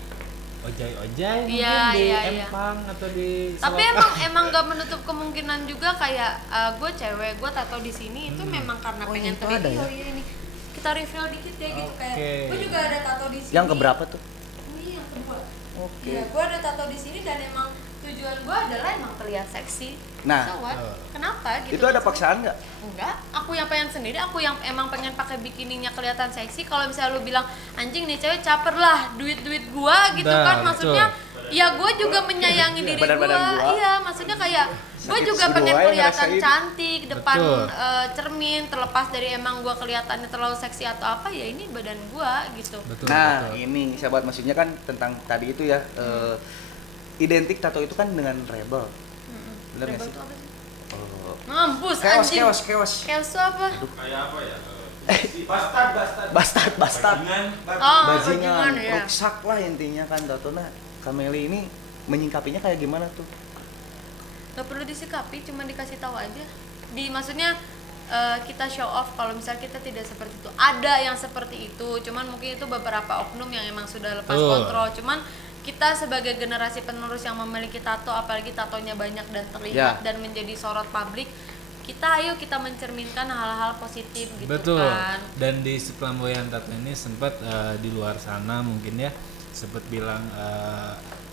ojai-ojai Iya, mungkin di iya, iya. empang atau di Tapi selokan. emang gak menutup kemungkinan juga kayak gue cewek, gue tato di sini itu memang karena Oh, pengen itu ada terlihat. ya? Oh iya ini kita reveal dikit ya gitu kayak Oke. gue juga ada tato di sini. Yang keberapa tuh? Ini yang kedua. Oke. Iya, gue ada tato di sini dan emang tujuan gue adalah emang terlihat seksi. Nah. So what? Kenapa gitu? Itu ada maksudnya? paksaan nggak? Enggak, aku yang pengen sendiri, aku yang emang pengen pakai bikininya kelihatan seksi. Kalau misalnya lu bilang anjing nih cewek caper lah, duit gua gitu Nah, kan, betul. maksudnya ya gue juga menyayangi diri Badan-badan gua. gua. Iya, maksudnya kayak gue Sakit juga sih pengen doa yang kelihatan ngerasain. cantik depan Betul. cermin, terlepas dari emang gua kelihatannya terlalu seksi atau apa, ya ini badan gua gitu. Betul, Nah betul. ini sahabat, maksudnya kan tentang tadi itu ya, identik tato itu kan dengan rebel. Bener nggak Rebel sih? tuh apa sih? Oh. Mampus Chaos, anjing. chaos, chaos. Chaos tuh apa? Kayak apa ya? Bastard. Bastard. Oh, Bajingan, bajingan ya. rusak lah intinya kan tatona. Kameli ini menyingkapinya kayak gimana tuh? Gak perlu disikapi, cuma dikasih tahu aja. Maksudnya kita show off kalau misalnya kita tidak seperti itu. Ada yang seperti itu, cuman mungkin itu beberapa oknum yang emang sudah lepas kontrol. Cuman kita sebagai generasi penerus yang memiliki tato, apalagi tatonya banyak dan terlihat Ya. dan menjadi sorot publik, ayo kita mencerminkan hal-hal positif gitu Betul. kan. Dan di Flamboyan Tato ini sempat di luar sana mungkin ya sempat bilang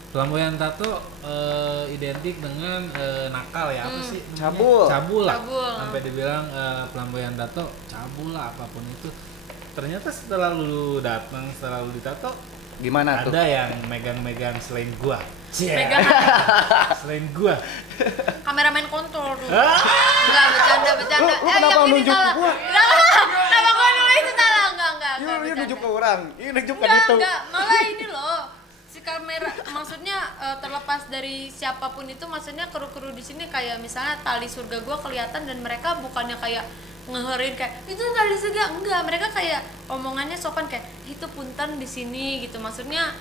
Flamboyan Tato identik dengan nakal ya, apa sih namanya? Cabul. Cabul lah. Cabul. Sampai dibilang Flamboyan Tato cabul lah apapun itu. Ternyata setelah lu datang, setelah lu ditato, Gimana tuh? ada yang megang-megang selain gua. Megang Selain gua. kameramen kontrol dulu. Enggak, bercanda. Lu kenapa yang ini nunjuk salah. gua? Kenapa gua dulu itu salah? Enggak, Yuk, bercanda. nunjuk ke orang. Ini nunjuk ke Enggak, itu. malah ini loh. Si kamera maksudnya terlepas dari siapapun itu, maksudnya kru-kru di sini kayak misalnya tali surga gua kelihatan dan mereka bukannya kayak ngeherin kayak itu tali surga, enggak, mereka kayak omongannya sopan kayak itu punten di sini gitu. Maksudnya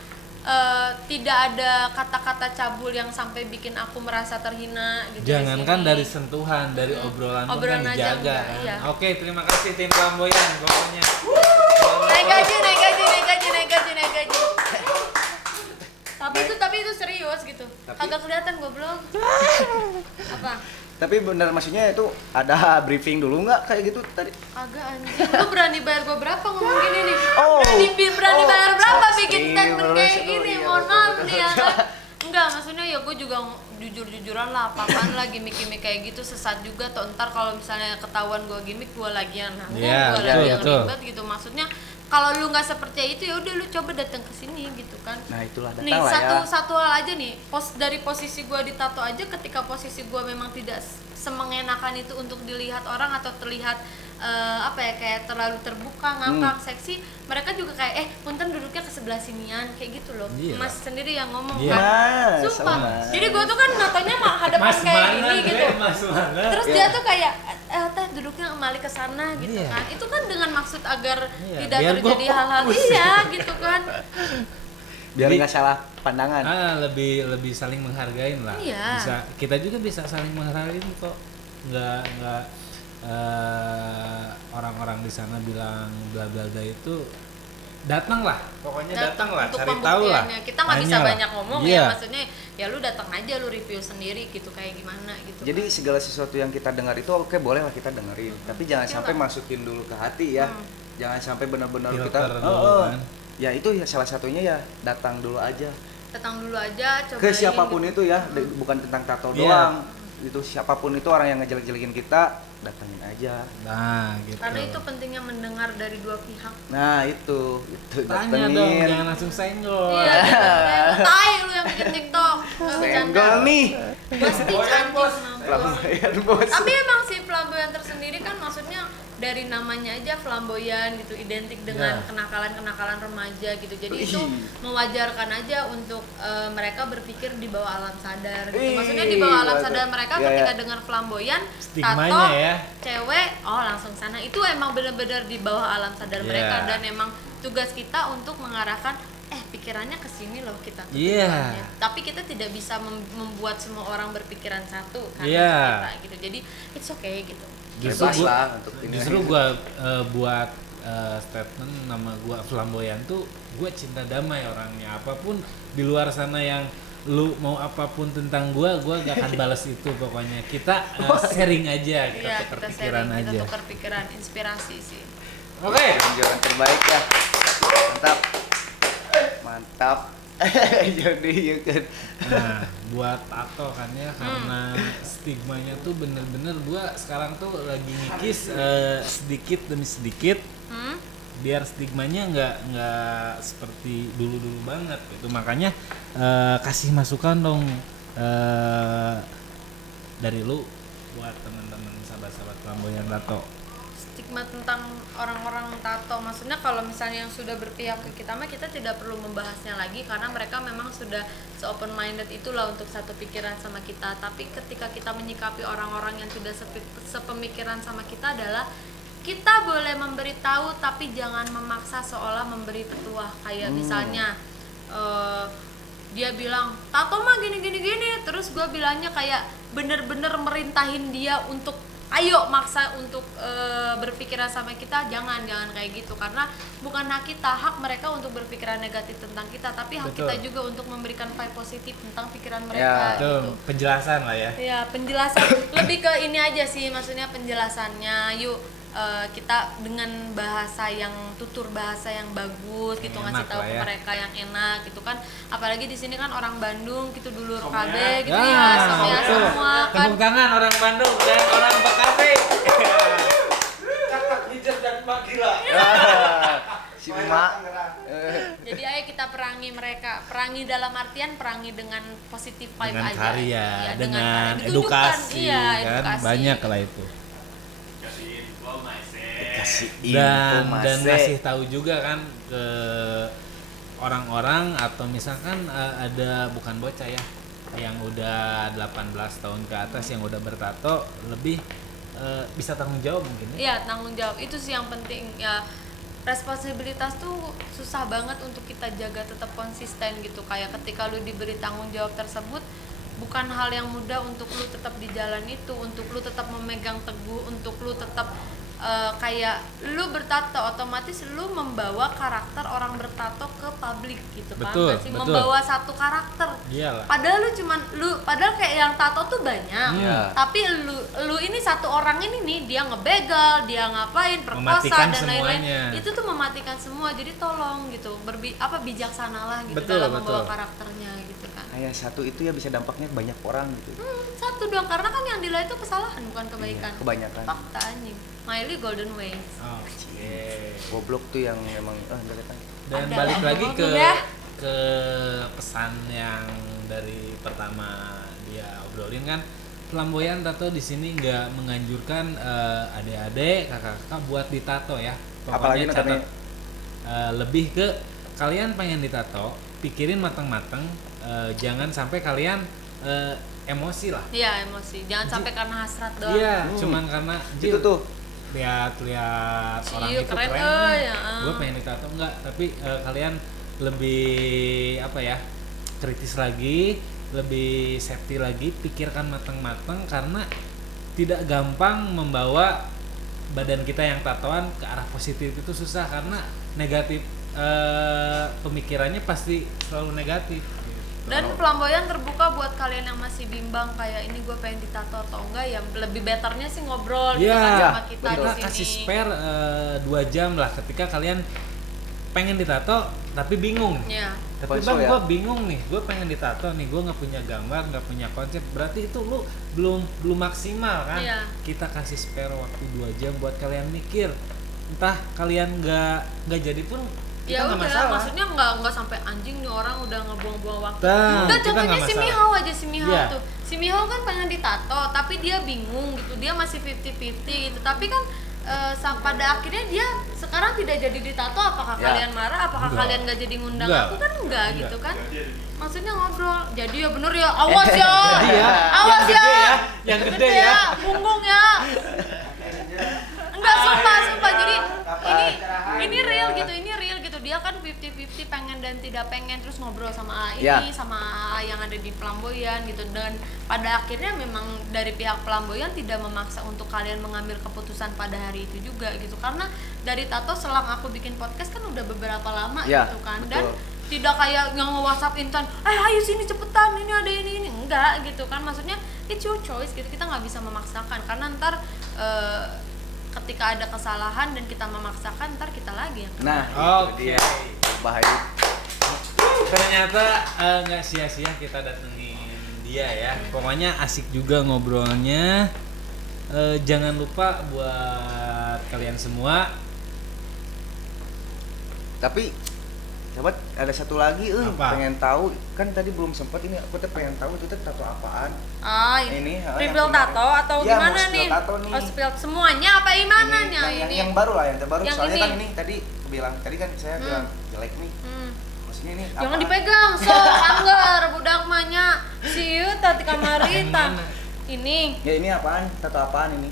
tidak ada kata-kata cabul yang sampai bikin aku merasa terhina gitu. Jangankan di sini. dari sentuhan, dari obrolan pun Obrolan kan aja dijaga enggak, kan. iya. Oke, terima kasih tim Flamboyan pokoknya. Naik gaji. Tapi itu serius gitu. Kagak kelihatan goblok. Apa? Tapi bener maksudnya itu ada briefing dulu nggak kayak gitu tadi? Agak anjing. Lu berani bayar gua berapa ngomong gini nih? Oh. Berani bayar berapa bikin Astagfirullah, statement kayak gini? iya, Mohon maaf betul, nih ya kan. Enggak, maksudnya ya gue juga jujur-jujuran lah, apaan lah gimmick-gimmick kayak gitu sesat juga tuh, ntar kalau misalnya ketahuan gue gimmick gue lagi yang nanggung, Iya, gue betul, lagi yang betul. ribet gitu. Maksudnya kalau lu nggak seperti itu ya udah lu coba datang ke sini gitu kan. Nah itulah datang Nih lah ya. satu hal aja nih, dari posisi gue ditato aja, ketika posisi gue memang tidak semengenakan itu untuk dilihat orang atau terlihat apa ya, kayak terlalu terbuka, ngangkang, seksi, mereka juga kayak punten duduknya ke sebelah sinian kayak gitu loh. Iya. Mas sendiri yang ngomong Iya. kan. Mas, Sumpah. Mas. Jadi gue tuh kan natonya mah hadapan Mas kayak mana gini gitu. Mas mana? Terus dia tuh kayak teh duduknya kembali ke sana gitu Iya. kan. Itu kan dengan maksud agar Iya, tidak biar gua terjadi hal-hal fokus. iya gitu kan. Biar Jadi- nggak salah pandangan. Lebih saling menghargain lah. Iya. Kita juga bisa saling menghargain kok. Nggak orang-orang di sana bilang bla bla bla itu datang lah, pokoknya datang lah, untuk cari tahu lah. pembuktiannya. Kita nggak bisa Tanya lah. banyak ngomong Iya. ya, maksudnya ya lu datang aja, lu review sendiri gitu kayak gimana gitu. Jadi segala sesuatu yang kita dengar itu oke, boleh lah kita dengerin. Tapi jangan Iya sampai lah. masukin dulu ke hati ya. Jangan sampai benar-benar kita Filter dulu kan. Ya itu ya salah satunya ya datang dulu aja. datang dulu aja, cobain. Ke siapapun itu ya, bukan tentang tato Iya. doang. Itu siapapun itu orang yang ngejelek-jelekin kita, datangin aja. Nah, gitu. Karena itu pentingnya mendengar dari dua pihak. Nah, itu Tanya datengin. dong, jangan langsung senggol. Iya, tai lu yang bikin TikTok. Nggak bercanda. Senggol nih. Pasti cantik. Flamboyan bos. Tapi emang si Flamboyan tersendiri kan maksudnya dari namanya aja flamboyan gitu, identik dengan Ya. kenakalan-kenakalan remaja gitu. Jadi itu mewajarkan aja untuk mereka berpikir di bawah alam sadar gitu. Maksudnya di bawah alam sadar mereka Iya, ketika iya. dengar flamboyan, Stigmanya tato, ya. cewek, oh langsung sana. Itu emang benar-benar di bawah alam sadar Iya. mereka, dan emang tugas kita untuk mengarahkan pikirannya ke sini loh kita tuh Iya. tujuannya. Tapi kita tidak bisa membuat semua orang berpikiran satu kan Iya. kita gitu. Jadi it's okay gitu. Justru Bebas gua, lah untuk ini. justru gua buat statement nama gua flamboyan tuh, gua cinta damai orangnya. Apapun di luar sana yang lu mau apapun tentang gua gak akan balas itu pokoknya. Kita sharing aja, kita Iya, tukar kita pikiran sharing, aja. kita tukar pikiran, inspirasi sih. Oke. Jalan terbaik ya. Mantap. Jadi ya kan. Nah, buat tato kan ya, karena stigmanya tuh bener-bener gua sekarang tuh lagi ngikis sedikit demi sedikit biar stigmanya nggak seperti dulu banget gitu. Makanya kasih masukan dong dari lu buat teman-teman sahabat-sahabat flamboyan tato. Stigma tentang orang-orang tato, maksudnya kalau misalnya yang sudah berpihak ke kita mah kita tidak perlu membahasnya lagi karena mereka memang sudah se-open minded itulah untuk satu pikiran sama kita. Tapi ketika kita menyikapi orang-orang yang tidak sepemikiran sama kita adalah kita boleh memberitahu tapi jangan memaksa seolah memberi petuah. Kayak misalnya dia bilang tato mah gini, terus gue bilangnya kayak bener-bener merintahin dia untuk ayo maksa untuk berpikiran sama kita. Jangan kayak gitu, karena bukan hak kita, hak mereka untuk berpikiran negatif tentang kita, tapi hak Betul. kita juga untuk memberikan vibe positif tentang pikiran Ya, mereka Itu gitu. penjelasan lah ya. Ya, penjelasan lebih ke ini aja sih, maksudnya penjelasannya yuk kita dengan bahasa yang tutur bahasa yang bagus gitu, Yang ngasih enak tahu lah ke ya. mereka yang enak gitu kan. Apalagi di sini kan orang Bandung gitu, dulur Somnya. KB gitu Ya, ya, somnya betul. semua kan. Tepuk tangan orang Bandung dan orang Bekasi. Kakak hijab dan Mbak Gila. Si emak. Jadi ayo kita perangi mereka, perangi dalam artian perangi dengan positif vibe Dengan aja. karya, Ya, dengan karya. Ditunjukkan, edukasi, iya, kan edukasi. banyak lah itu. Kasih info Maise. Kasih Dan info, dan Mas. ngasih tahu juga kan ke orang-orang atau misalkan ada bukan bocah ya yang udah 18 tahun ke atas yang udah bertato lebih bisa tanggung jawab mungkin ya. Iya, tanggung jawab itu sih yang penting ya. Responsibilitas tuh susah banget untuk kita jaga tetap konsisten gitu. Kayak ketika lu diberi tanggung jawab tersebut, bukan hal yang mudah untuk lu tetap di jalan itu, untuk lu tetap memegang teguh, untuk lu tetap kayak lu bertato otomatis lu membawa karakter orang bertato ke publik gitu kan. Betul, Masih betul. membawa satu karakter. Iyalah. Padahal padahal kayak yang tato tuh banyak. Iya. Tapi lu ini satu orang ini nih, dia ngebegal, dia ngapain, perkosa Mematikan dan lain-lain. semuanya. Itu tuh mematikan semua. Jadi tolong gitu, bijaksanalah gitu Betul, dalam betul. membawa karakternya gitu kan. Kayak satu itu ya bisa dampaknya ke banyak orang gitu. Satu doang, karena kan yang dilihat itu kesalahan bukan kebaikan. Iya, kebanyakan. Fakta anjing. Miley Golden Ways. Oke. Goblok tuh yang emang enggak tahu. Dan Ada balik lah, lagi ngomong ke udah. ke pesan yang dari pertama dia obrolin kan, flamboyan tato di sini nggak menganjurkan adik-adik, kakak-kakak buat ditato ya. Apalagi Pokoknya katanya- catat lebih ke kalian pengen ditato, pikirin matang-matang, jangan sampai kalian emosi lah. Iya, emosi. Jangan sampai karena hasrat doang. Iya, cuman karena Itu tuh lihat Ciu, orang itu keren, keren, ya. gue pengen ditato enggak, tapi kalian lebih apa ya, kritis lagi, lebih safety lagi, pikirkan matang-matang karena tidak gampang membawa badan kita yang tatoan ke arah positif itu susah karena negatif, pemikirannya pasti selalu negatif. Dan flamboyan terbuka buat kalian yang masih bimbang kayak ini gue pengen ditato atau enggak, ya lebih betternya sih ngobrol gitu kan Iya, sama kita kita di sini. kasih spare 2 jam lah ketika kalian pengen ditato tapi bingung. Iya. Tapi Konsul bang, ya? gue bingung nih, gue pengen ditato nih, gue nggak punya gambar, nggak punya konsep, berarti itu lu belum maksimal kan? Iya. Kita kasih spare waktu 2 jam buat kalian mikir, entah kalian nggak jadi pun kita Ya nggak udah, masalah. maksudnya nggak sampai anjing nih orang udah ngebuang-buang waktu. Nah, Udah kita contohnya nggak si masalah. Mihao aja, si Mihao Iya. tuh. Si Mihao kan pengen ditato tapi dia bingung gitu. Dia masih 50-50 gitu. Tapi kan pada akhirnya dia sekarang tidak jadi ditato, apakah Ya. kalian marah, apakah Enggak. kalian gak jadi ngundang Enggak. aku kan enggak Enggak. gitu kan, maksudnya ngobrol jadi ya bener ya, awas ya, Jadi ya, awas yang gede ya, yang gede ya. punggung ya. Enggak, sumpah jadi ini real gitu, dia kan 50-50 pengen dan tidak pengen, terus ngobrol sama ini Ya. sama yang ada di Flamboyan gitu, dan pada akhirnya memang dari pihak Flamboyan tidak memaksa untuk kalian mengambil keputusan pada hari itu juga gitu, karena dari tato selang aku bikin podcast kan udah beberapa lama Ya, gitu kan, dan betul. tidak kayak yang nge-WhatsApp Intan, ayo sini cepetan, ini ada ini enggak gitu kan, maksudnya it's your choice gitu, kita nggak bisa memaksakan karena ntar ketika ada kesalahan dan kita memaksakan ntar kita lagi yang kena. Nah, Oke. itu dia bahaya. Ternyata nggak sia-sia kita datengin dia ya. Pokoknya asik juga ngobrolnya. Jangan lupa buat kalian semua. Tapi sahabat ada satu lagi Apa? pengen tahu, kan tadi belum sempat ini aku tuh pengen tahu itu tuh tato apaan. Ini Ini, reveal yang tato atau Iya, gimana mau nih? spill tato nih. Oh, spill semuanya apa gimana nih yang baru lah, yang terbaru. Yang Soalnya ini. kan ini tadi aku bilang, tadi kan saya bilang jelek nih. Maksudnya ini Jangan apaan? dipegang, so anggar budak mahnya. See you tadi kamari ta. Ini Ya ini apaan? Tato apaan ini?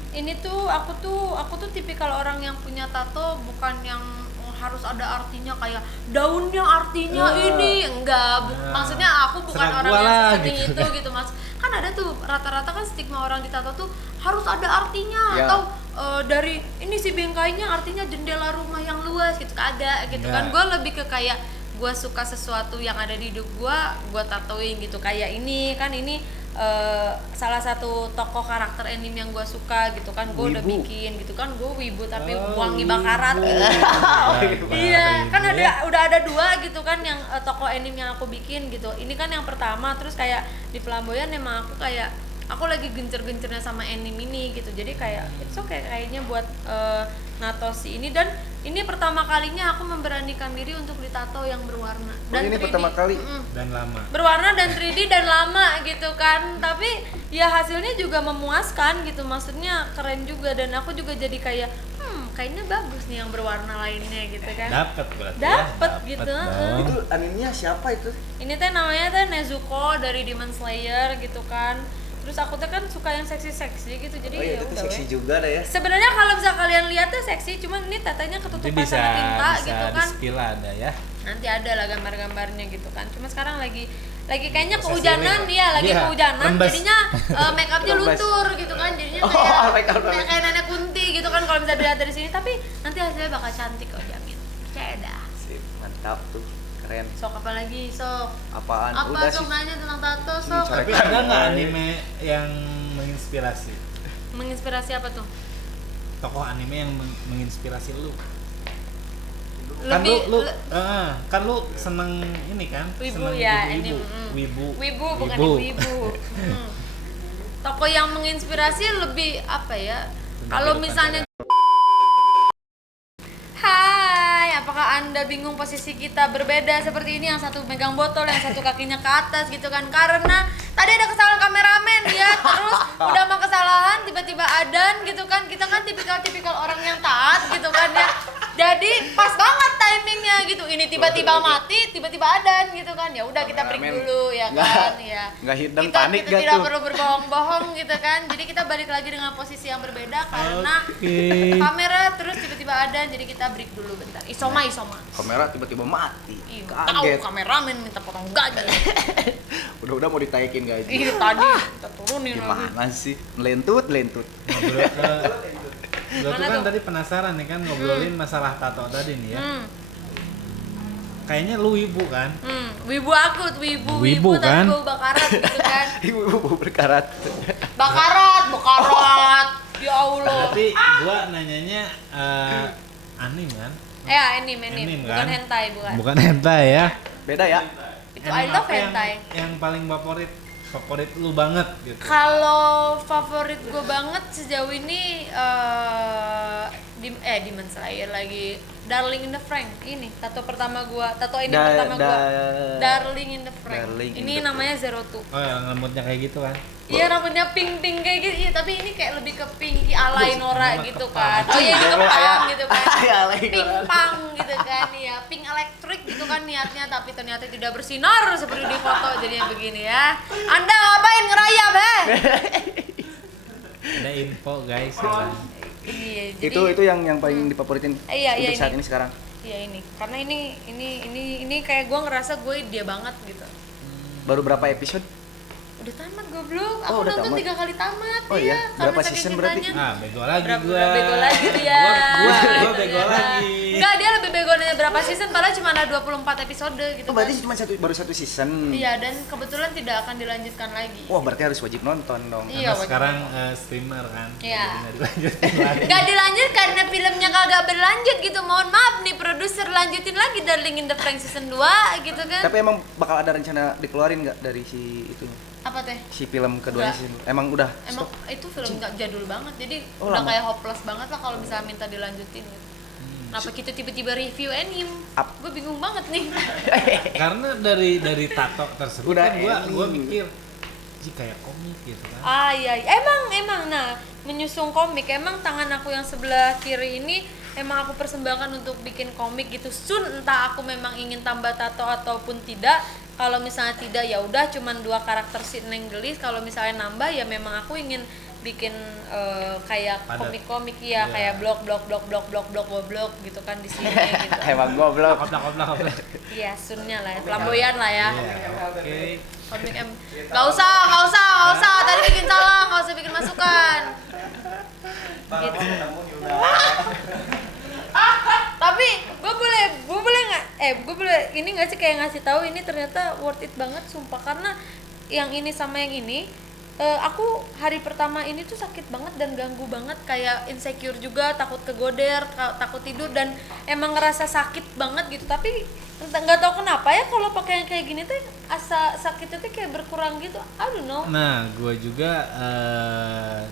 aku tuh tipikal orang yang punya tato bukan yang harus ada artinya kayak daunnya artinya ini enggak maksudnya aku bukan serah orang gua yang lah, seperti gitu itu gitu mas, kan ada tuh rata-rata kan stigma orang di tato tuh harus ada artinya Ya. atau dari ini si bingkainya artinya jendela rumah yang luas gitu, ada gitu kan. Enggak. Gue lebih ke kayak gue suka sesuatu yang ada di hidup gue tatoin gitu, kayak ini kan ini salah satu tokoh karakter anime yang gue suka gitu kan, gue udah Wibu. bikin gitu kan, gue wibu tapi Oh, wangi wibu. bakarat gitu. Iya kan udah ada dua gitu kan yang tokoh anime yang aku bikin gitu, ini kan yang pertama, terus kayak di Flamboyan emang aku kayak aku lagi gencer-gencernya sama anime ini gitu, jadi kayak it's okay kayaknya buat nato si ini, dan ini pertama kalinya aku memberanikan diri untuk ditato yang berwarna dan ini 3D. pertama kali? Dan lama. Berwarna dan 3D dan lama gitu kan, tapi ya hasilnya juga memuaskan gitu, maksudnya keren juga, dan aku juga jadi kayak kayaknya bagus nih yang berwarna lainnya gitu kan. Dapet berarti Dapet ya. gitu, dong. Itu animenya siapa itu? Ini teh namanya teh Nezuko dari Demon Slayer gitu kan. Terus aku tuh kan suka yang seksi-seksi gitu, jadi Oh iya, ya itu udah seksi weh. juga deh ya. Sebenarnya kalau bisa kalian lihat tuh seksi, cuman ini tatanya Nanti ketutupan bisa sama tinta gitu kan. di-spill ada ya. Nanti ada lah gambar-gambarnya gitu kan. Cuma sekarang lagi kayaknya Bisa kehujanan siling, ya, lagi iya, kehujanan, lembes. jadinya make upnya Lembes. luntur gitu kan, jadinya Oh, kayak make up lembes. kayak nenek kunti gitu kan kalau bisa dilihat dari sini, tapi nanti hasilnya bakal cantik kok, jamin. Percaya dah. Sip, mantap tuh. Keren. Sok apa lagi, sok? Apaan? Apa Udah sok sih. nanya tentang tato, sok? coret. Tapi ada nggak anime yang menginspirasi? Menginspirasi apa tuh? Tokoh anime yang menginspirasi lu? Kan Lebih kan lu seneng ini kan? wibu Seneng ya, wibu-wibu. anime. Wibu. Wibu bukan Wibu. ibu-ibu. Toko yang menginspirasi lebih apa ya? Kalau misalnya Hai, apakah Anda bingung posisi kita berbeda seperti ini, yang satu megang botol, yang satu kakinya ke atas gitu kan? Karena tadi ada kesalahan kameramen ya, terus udah mah kesalahan tiba-tiba adan gitu kan. Kita kan tipikal orang yang taat gitu kan ya. Jadi pas banget timingnya gitu. Ini tiba-tiba mati, tiba-tiba adan gitu kan. Ya udah kita break Kameramen dulu ya nggak- kan ya. nggak hidden Kita panik gak tidak tuh? perlu berbohong-bohong gitu kan. Jadi kita balik lagi dengan posisi yang berbeda karena Oke. kamera terus tiba-tiba ada, jadi kita break dulu bentar. Isoma. Kamera tiba-tiba mati. Ih, tahu Kaget. kameramen minta potong gaji. Udah mau ditaikin gaji. Ih, tadi kita turunin lagi. Gimana sih? Lentut. Ngobrol ke Lo tuh Mana kan tuh? tadi penasaran nih kan ngobrolin masalah tato tadi nih ya. Hmm, Kayaknya lu ibu kan? wibu aku, wibu Wibu, kan? tapi bau bakarat gitu kan. Ibu berkarat. Bakarat. Ya Allah. Tapi gua nanyanya anime kan? Ya, anime, Anime, bukan kan? hentai, bukan. Bukan hentai ya. Beda ya? Itu I love apa yang, hentai. yang paling favorit favorit lu banget gitu. Kalau favorit gue banget sejauh ini Demon Slayer lagi. Darling in the Franxx ini tato pertama gua, tato ini pertama gua. Darling in the Franxx. Ini namanya Zero Two. Oh yang rambutnya kayak gitu kan? Iya rambutnya pink kayak gitu, iya, tapi ini kayak lebih ke pinky alay Nora gitu kan. Oh iya ini Kayak kepang gitu kan. alay Pink Nora. pang gitu kan, ya pink elektrik gitu kan niatnya, tapi ternyata tidak bersinar seperti di foto jadinya begini ya. Anda ngapain ngerayap Ada info guys. Iya, jadi Itu yang paling difavoritin Iya, untuk saat ini. ini sekarang. Iya ini, karena ini kayak gue ngerasa gue dia banget gitu. Baru berapa episode? Udah tamat goblok, Oh, aku udah nonton tamat. 3 kali tamat. Oh iya? karena Berapa saking season berarti? cintanya. Ah, bego lagi gua. Bego lagi dia. Gua bego lagi. Enggak, dia lebih bego dari berapa season, padahal cuma ada 24 episode gitu Oh, berarti kan. cuma baru satu season. Iya, dan kebetulan tidak akan dilanjutkan lagi. Wah, berarti harus wajib nonton dong. Iya, Karena wajib. sekarang streamer kan. Iya. Jadi nggak dilanjutin lagi. Gak dilanjut karena filmnya kagak berlanjut gitu. Mohon maaf nih produser, lanjutin lagi Darling in the Franxx season 2 gitu kan. Tapi emang bakal ada rencana dikeluarin nggak dari si itu? Apa teh? Si film keduanya Udah. sih. Emang udah Emang stop. itu film nggak jadul banget, jadi Oh, udah lama. kayak hopeless banget lah kalau misalnya minta dilanjutin gitu. Kenapa kita tiba-tiba review anime? Up. Gue bingung banget nih. Karena dari tato tersebut Udah kan gua ending. mikir sih kayak komik gitu kan. Ah iya, emang nah menyusung komik emang tangan aku yang sebelah kiri ini emang aku persembahkan untuk bikin komik gitu. Sun entah aku memang ingin tambah tato ataupun tidak. Kalau misalnya tidak ya udah cuman 2 karakter si Neng Gelis. Kalau misalnya nambah ya memang aku ingin bikin kayak Padat. komik-komik Iya. ya, kayak blok gitu kan di sini gitu. Emang goblok. Koplak. Iya, sunnya lah ya, flamboyan lah ya. Iya, oke. Komik Gak usah, tadi bikin salah, gak usah bikin masukan. Gitu. Tapi gue boleh ini nggak sih kayak ngasih tahu ini ternyata worth it banget sumpah, karena yang ini sama yang ini aku hari pertama ini tuh sakit banget dan ganggu banget, kayak insecure juga, takut kegoder, takut tidur dan emang ngerasa sakit banget gitu. Tapi nggak tahu kenapa ya kalau pakai yang kayak gini tuh asa sakitnya tuh kayak berkurang gitu. I don't know. Nah, gue juga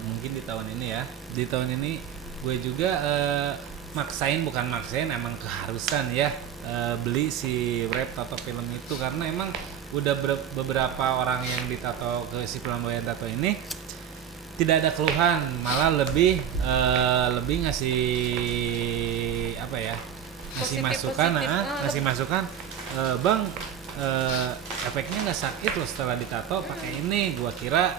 mungkin di tahun ini ya. Di tahun ini gue juga bukan maksain, emang keharusan ya beli si wrap tato film itu, karena emang udah beberapa orang yang ditato ke si flamboyan tato ini tidak ada keluhan, malah lebih ngasih apa ya? Ngasih masukan, ngasih masukan, bang, efeknya nggak sakit loh setelah ditato pakai ini. Gua kira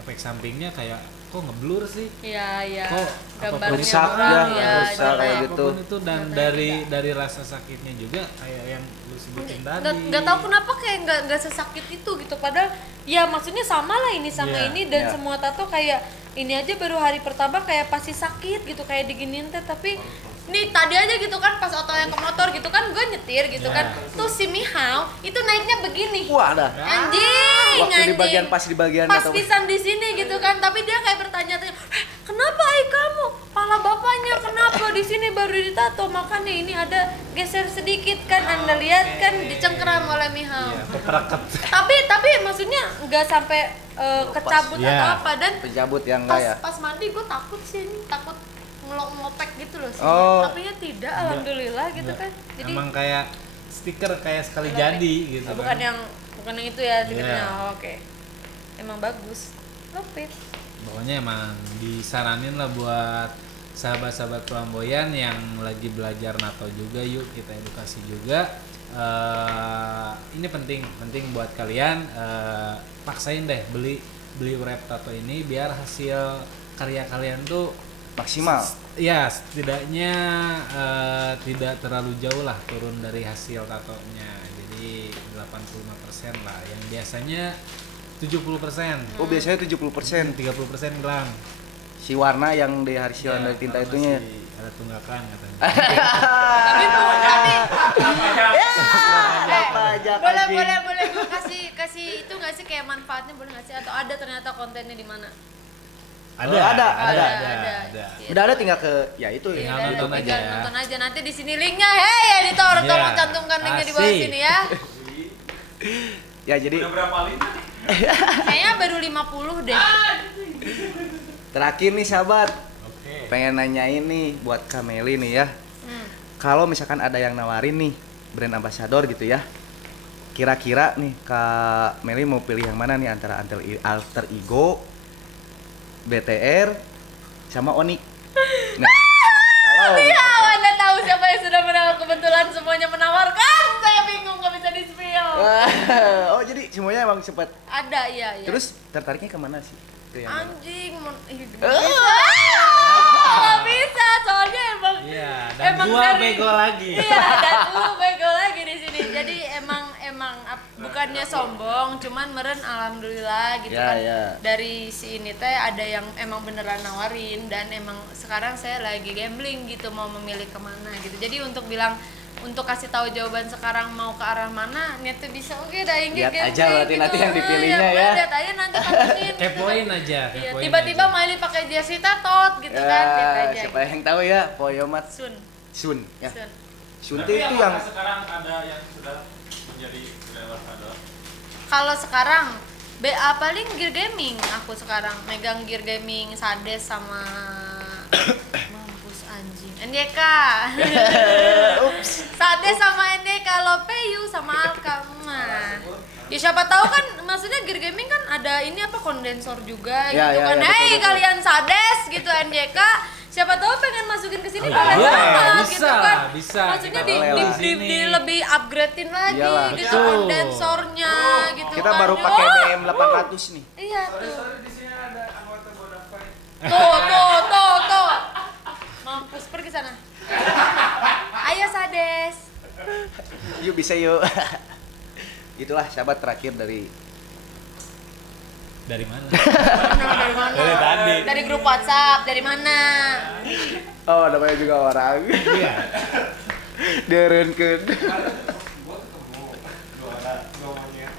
efek sampingnya kayak kok ngeblur sih, Iya. kok Gambarnya rusak kurang, ya, rusak gitu. kayak gitu. apapun itu, dan dari rasa sakitnya juga kayak yang lu sebutin tadi. Nggak tahu kenapa kayak nggak sesakit itu gitu, padahal ya maksudnya sama lah ini sama Iya, ini dan iya. semua tato kayak ini aja baru hari pertama kayak pasti sakit gitu kayak diginiin teh, tapi nih tadi aja gitu kan pas oto yang ke motor gitu kan gue nyetir gitu Ya. kan tuh si Mihao itu naiknya begini. Wah, dah. Anjing, Waktu di bagian pas di bagian pas atau- pisan di sini gitu kan, tapi dia kayak bertanya-tanya, kenapa kamu pala bapaknya kenapa di sini baru ditato, makanya ini ada geser sedikit kan, anda lihat kan dicengkeram oleh Mihao. Iya, kepereket. Tapi maksudnya nggak sampai kecabut Iya. atau apa, dan Pencabut yang enggak ya. pas mandi gue takut sih ini, takut ngopek gitu loh sih. Oh. Tapi ya tidak, alhamdulillah gitu Enggak. kan. Jadi Emang kayak stiker kayak sekali jadi gitu bukan kan. bukan yang itu ya stikernya. Iya. Oh, oke. Emang bagus. Love it. Pokoknya emang disaranin lah buat sahabat-sahabat flamboyan yang lagi belajar nato juga, yuk kita edukasi juga. Ini penting buat kalian, paksain deh beli wrap tato ini biar hasil karya kalian tuh Maksimal. ya setidaknya tidak terlalu jauh lah turun dari hasil tatonya, jadi 85% lah, yang biasanya 70%, Oh, biasanya 70%. 30% hilang. Si warna yang dari hasil dari tinta kalau itunya. masih ada tunggakan katanya. Tapi Pajak boleh gue kasih itu nggak sih kayak manfaatnya, boleh nggak sih, atau ada ternyata kontennya di mana? Ada, Oh, ada. Iya. Udah ada tinggal ke ya itu Iya, ya. Tinggal nonton aja ya. nonton aja nanti di sini linknya. Hey editor, Iya, tolong cantumkan linknya di bawah pasti. sini ya. Ya jadi Udah berapa lini nih? Kayaknya baru 50 deh. Terakhir nih sahabat, Oke. pengen nanyain nih buat Kak Meli nih ya. Kalau misalkan ada yang nawarin nih brand ambassador gitu ya, kira-kira nih Kak Meli mau pilih yang mana nih antara Alter Ego, BTR, sama Onyx? Nah, kalau Iya, Anda tahu siapa yang sudah menawar, kebetulan semuanya menawarkan. Saya bingung nggak bisa di-spill. oh jadi semuanya emang sempat. Ada, iya. Terus tertariknya kemana sih? Ke yang mana? Anjing, nggak bisa, soalnya emang Iya, dan emang gua dari- bego lagi. Iya, dan lu bego lagi di sini. Jadi emang bukannya sombong, cuman meren alhamdulillah gitu Ya, kan. ya. Dari si ini teh ada yang emang beneran nawarin dan emang sekarang saya lagi gambling gitu mau memilih kemana gitu. Jadi untuk kasih tahu jawaban sekarang mau ke arah mana, niat tuh bisa oke dah ini Lihat gambling aja berarti gitu. nanti yang dipilihnya Iya, ya. lihat aja nanti pantengin. Kepoin aja, Iya, kepoin tiba-tiba aja. Miley pakai jersey tatot gitu kan, lihat aja. Siapa yang tahu ya? Poyomat Sun. Sun ya. Sun. Sun Tapi itu apakah yang sekarang ada yang sudah menjadi brand ambassador? Kalau sekarang BA paling gear gaming, aku sekarang megang gear gaming Sades sama mampus anjing NDK. Sades sama NDK, Lopeyu sama Alka. Ya siapa tahu kan, maksudnya gear gaming kan ada ini apa kondensor juga Ya, gitu ya, kan. ya, betul, Hey betul. kalian Sades gitu NDK, siapa tahu pengen masukin ke sini Oh, boleh iya, banget bisa, gitu kan. bisa. Maksudnya Kita boleh lah. di lebih upgradein lagi Iyalah. gitu Betul. kondensornya gitu kita kan. baru pakai Oh, BM 800 nih. iya tuh. Di sini ada anggota Vodafone. Tuh. Mampus pergi sana. Ayo Sades. Yuk bisa yuk. Itulah sahabat terakhir dari Dari mana? Dari mana? Dari tadi. Dari grup WhatsApp. Dari mana? oh namanya juga orang. Iya. Derenkeun. Gua ketemu dua monyet.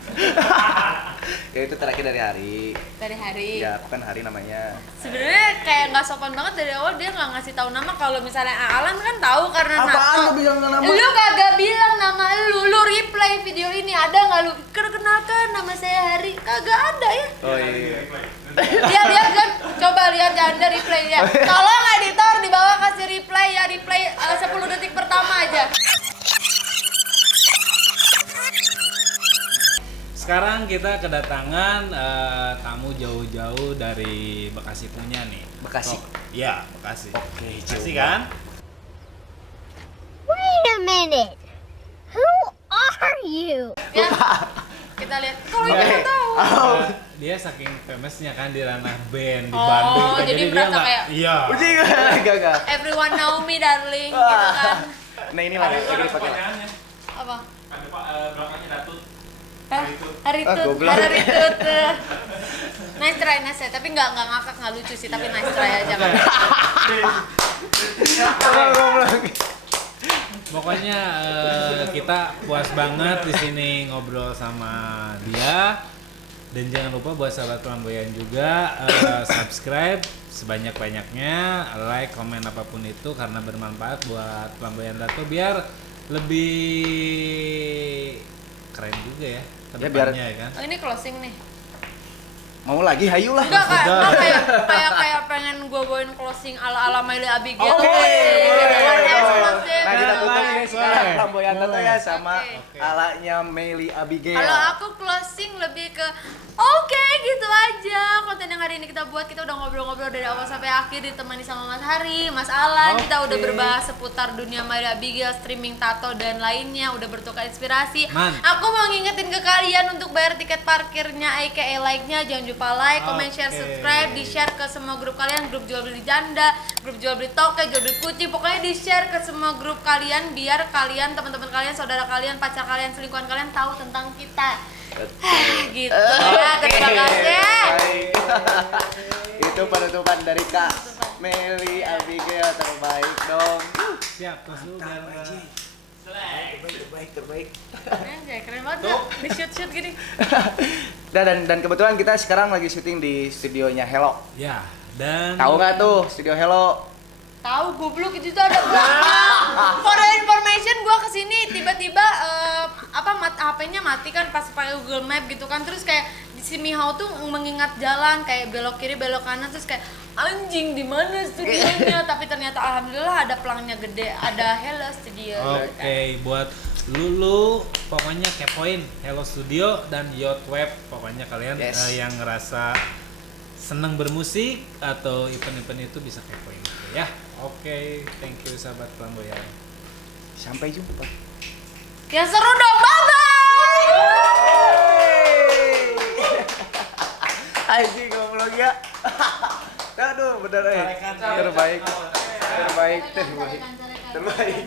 Ya itu terakhir dari hari. Dari hari. Ya aku kan hari namanya. Sebenarnya kayak nggak sopan banget dari awal dia nggak ngasih tahu nama. Kalau misalnya Alan kan tahu karena Apaan lu bilang nama? Lu kagak bilang nama lu replay video ini ada nggak lu? Kenalkan nama saya Hari, kagak ada ya? Oh iya. Lihat kan, coba lihat ya Anda replay ya. Tolong editor di bawah kasih replay ya, replay 10 detik pertama aja. Sekarang kita kedatangan tamu jauh-jauh dari Bekasi punya nih. Bekasi? Iya, Bekasi. Oke, Bekasi jauh kan? Wait a minute. Who are you? Ya, kita lihat. Kalau Oke. nggak tahu. Dia saking famous-nya kan di ranah band di Oh, Bandung. kan. jadi dia merasa nggak- kayak- iya. Uji enggak. Everyone know me darling, gitu kan. Nah ini lagi Ada dipakai. pertanyaannya. Apa? Ada Pak belakangnya Datut. Hah? Haritut. Hari Ah, tut, goblok. hari tut. Nice try, tapi nggak ngakak, nggak lucu sih, tapi nice try aja kan. Pokoknya kita puas banget di sini ngobrol sama dia. Dan jangan lupa buat sahabat Flamboyan juga subscribe sebanyak-banyaknya, like, komen apapun itu karena bermanfaat buat Flamboyan Dato biar lebih keren juga ya Ya, kedepannya ya kan. Oh, ini closing nih. Mau lagi hayu lah. Enggak kayak pengen gue bawain closing ala Miley Abigail. Oke, boleh. Eksklusif. Nah kita tutup Boleh, sekarang boleh. flamboyan Tato ya sama Oke. alanya Meli Abigail. Kalau aku closing lebih ke oke gitu aja. Konten yang hari ini kita buat, kita udah ngobrol-ngobrol dari awal sampai akhir ditemani sama Mas Hari, Mas Alan. Kita udah Oke. berbahas seputar dunia Miley Abigail, streaming tato dan lainnya, udah bertukar inspirasi. Man. Aku mau ngingetin ke kalian untuk bayar tiket parkirnya aka like-nya, jangan lupa like, comment, share, Oke. subscribe, di-share ke semua grup kalian, grup jual beli janda, grup jual beli toke, jual beli kucing, pokoknya di-share ke semua grup kalian biar kalian, teman-teman kalian, saudara kalian, pacar kalian, selingkuhan kalian tahu tentang kita. Gitu ya, terima kasih. Baik. Itu penutupan dari Kak Meli Abigail terbaik dong. Siap, terus lu biar Terbaik. Anjay, keren banget ya, di shoot gini. Dan kebetulan kita sekarang lagi syuting di studionya Hello. ya. Dan Tahu nggak tuh studio Hello? Tahu goblok itu tuh ada blognya. For your information gua kesini tiba-tiba HP-nya mati kan pas pakai Google Map gitu kan, terus kayak si Mihao tuh mengingat jalan kayak belok kiri belok kanan terus kayak anjing di mana studionya tapi ternyata alhamdulillah ada pelangnya gede, ada Hello Studio. Oke, buat Lulu pokoknya kepoin Hello Studio dan Yacht Web, pokoknya kalian yang ngerasa seneng bermusik atau event-event itu bisa kepoin ya. Oke, thank you sahabat Flamboyan. Sampai jumpa. Ya seru dong, bye-bye! Anjing ngomong ya. Aduh, bener terbaik. Terbaik.